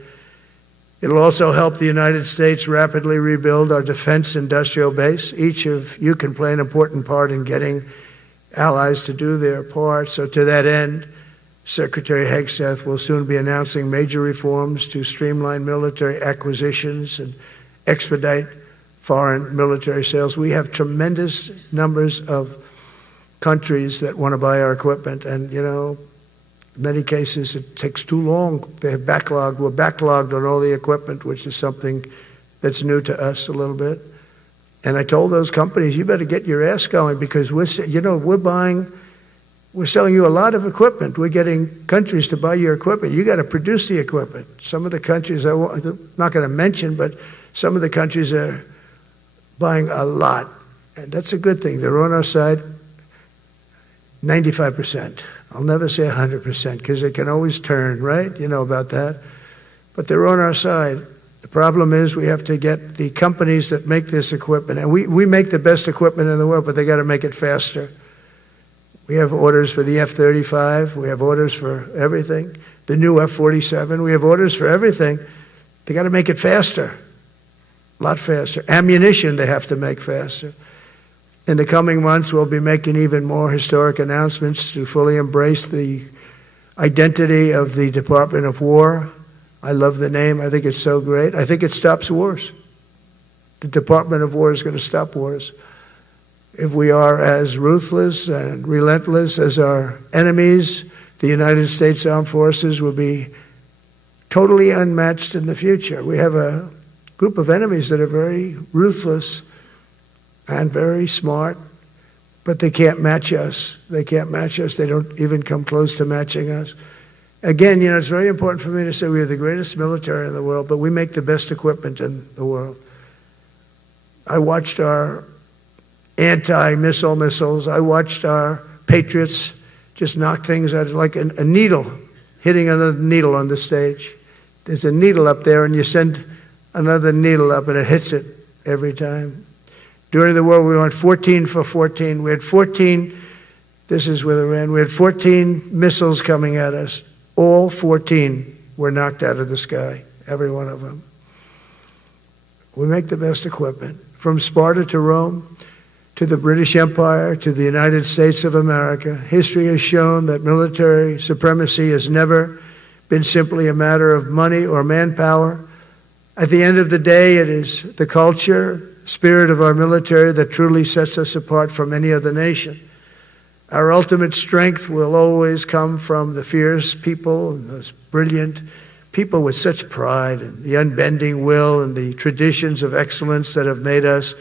It'll also help the United States rapidly rebuild our defense industrial base. Each of you can play an important part in getting allies to do their part. So to that end, Secretary Hegseth will soon be announcing major reforms to streamline military acquisitions and expedite foreign military sales. We have tremendous numbers of countries that want to buy our equipment, and, you know, in many cases it takes too long. They have backlogged. We're backlogged on all the equipment, which is something that's new to us a little bit. And I told those companies, you better get your ass going because we're selling you a lot of equipment. We're getting countries to buy your equipment. You got to produce the equipment. Some of the countries, I'm not going to mention, but some of the countries are buying a lot. And that's a good thing. They're on our side 95%. I'll never say 100% because it can always turn, right? You know about that. But they're on our side. The problem is we have to get the companies that make this equipment, and we make the best equipment in the world, but they got to make it faster. We have orders for the F-35. We have orders for everything. The new F-47. We have orders for everything. They got to make it faster. A lot faster. Ammunition they have to make faster. In the coming months, we'll be making even more historic announcements to fully embrace the identity of the Department of War. I love the name. I think it's so great. I think it stops wars. The Department of War is going to stop wars. If we are as ruthless and relentless as our enemies, the United States Armed Forces will be totally unmatched in the future. We have a group of enemies that are very ruthless and very smart, but they can't match us. They can't match us. They don't even come close to matching us. Again, you know, it's very important for me to say we are the greatest military in the world, but we make the best equipment in the world. I watched our anti-missile missiles. I watched our Patriots just knock things out like a needle, hitting another needle on the stage. There's a needle up there, and you send another needle up, and it hits it every time. During the war, we went 14 for 14. We had 14, this is with Iran, we had 14 missiles coming at us. All 14 were knocked out of the sky, every one of them. We make the best equipment. From Sparta to Rome, to the British Empire, to the United States of America, history has shown that military supremacy has never been simply a matter of money or manpower. At the end of the day, it is the culture, spirit of our military that truly sets us apart from any other nation. Our ultimate strength will always come from the fierce people and those brilliant people with such pride and the unbending will and the traditions of excellence that have made us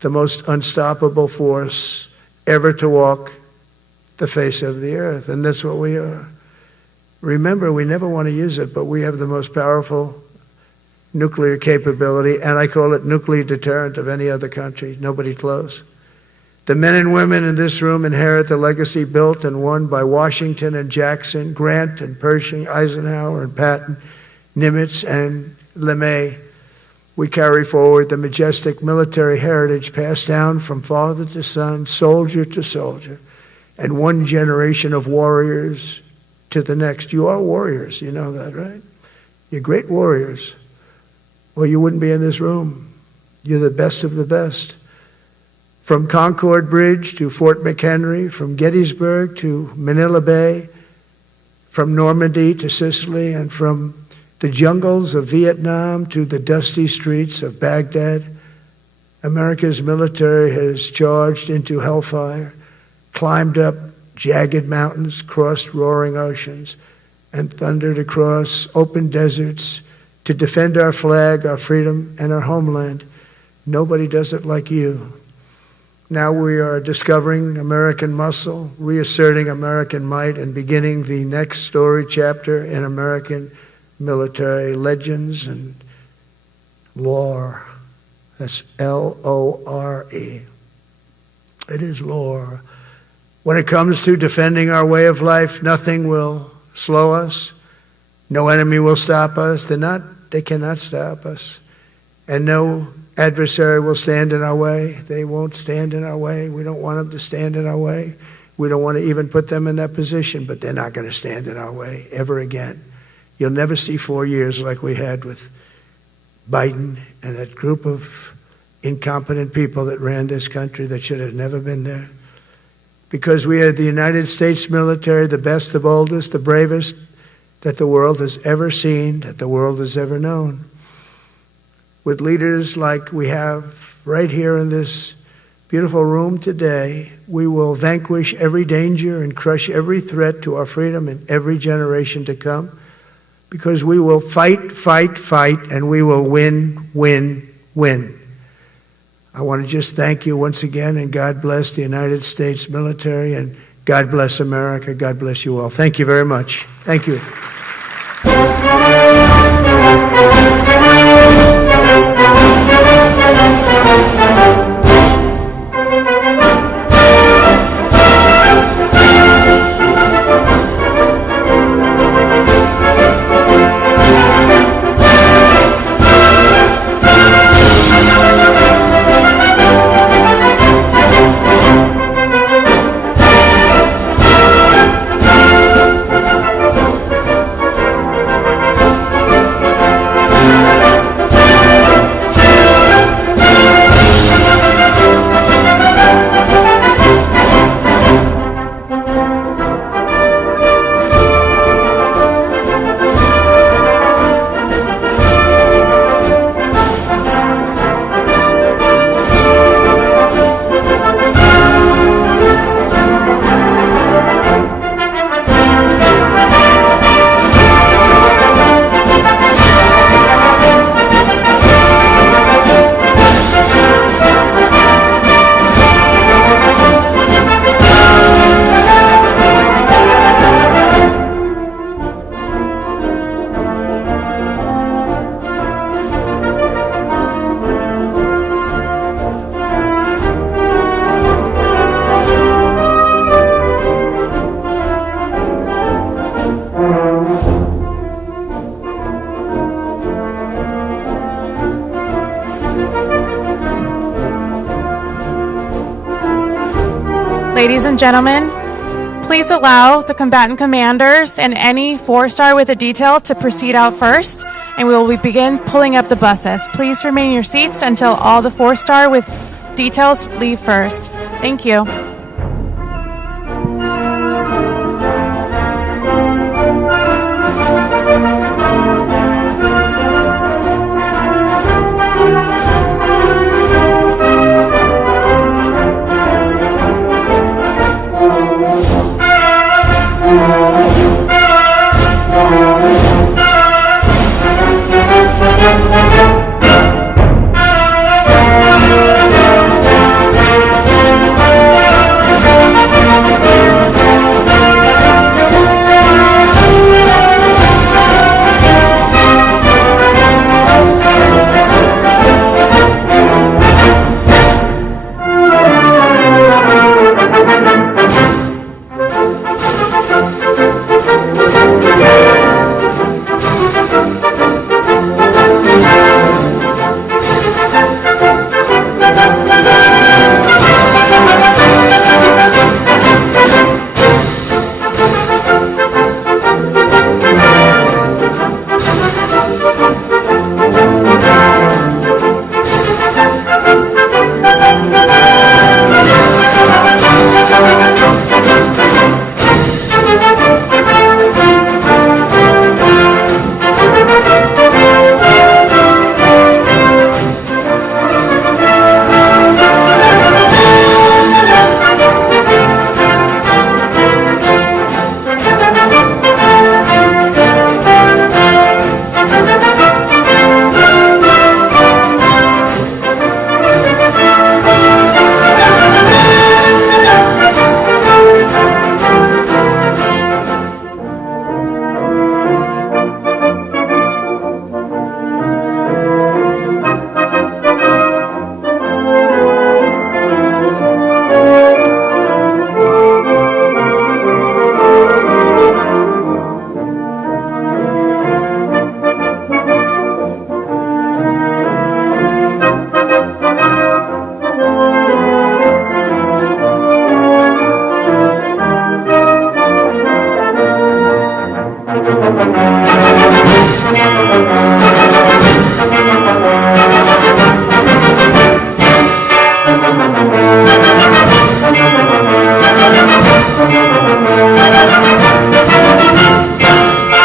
the most unstoppable force ever to walk the face of the earth. And that's what we are. Remember, we never want to use it, but we have the most powerful nuclear capability, and I call it nuclear deterrent of any other country. Nobody close. The men and women in this room inherit the legacy built and won by Washington and Jackson, Grant and Pershing, Eisenhower and Patton, Nimitz and LeMay. We carry forward the majestic military heritage passed down from father to son, soldier to soldier, and one generation of warriors to the next. You are warriors, you know that, right? You're great warriors. Well, you wouldn't be in this room. You're the best of the best. From Concord Bridge to Fort McHenry, from Gettysburg to Manila Bay, from Normandy to Sicily, and from the jungles of Vietnam to the dusty streets of Baghdad, America's military has charged into hellfire, climbed up jagged mountains, crossed roaring oceans, and thundered across open deserts to defend our flag, our freedom, and our homeland. Nobody does it like you. Now we are discovering American muscle, reasserting American might, and beginning the next story chapter in American military legends and lore. That's L-O-R-E. It is lore. When it comes to defending our way of life, nothing will slow us. No enemy will stop us. They cannot stop us. And no adversary will stand in our way. They won't stand in our way. We don't want them to stand in our way. We don't want to even put them in that position, but they're not going to stand in our way ever again. You'll never see 4 years like we had with Biden and that group of incompetent people that ran this country that should have never been there. Because we are the United States military, the best, the boldest, the bravest that the world has ever seen, that the world has ever known. With leaders like we have right here in this beautiful room today, we will vanquish every danger and crush every threat to our freedom in every generation to come, because we will fight, fight, fight, and we will win, win, win. I want to just thank you once again, and God bless the United States military, and God bless America. God bless you all. Thank you very much. Thank you. Ladies and gentlemen, please allow the combatant commanders and any 4-star with a detail to proceed out first, and we will begin pulling up the buses. Please remain in your seats until all the 4-star with details leave first. Thank you.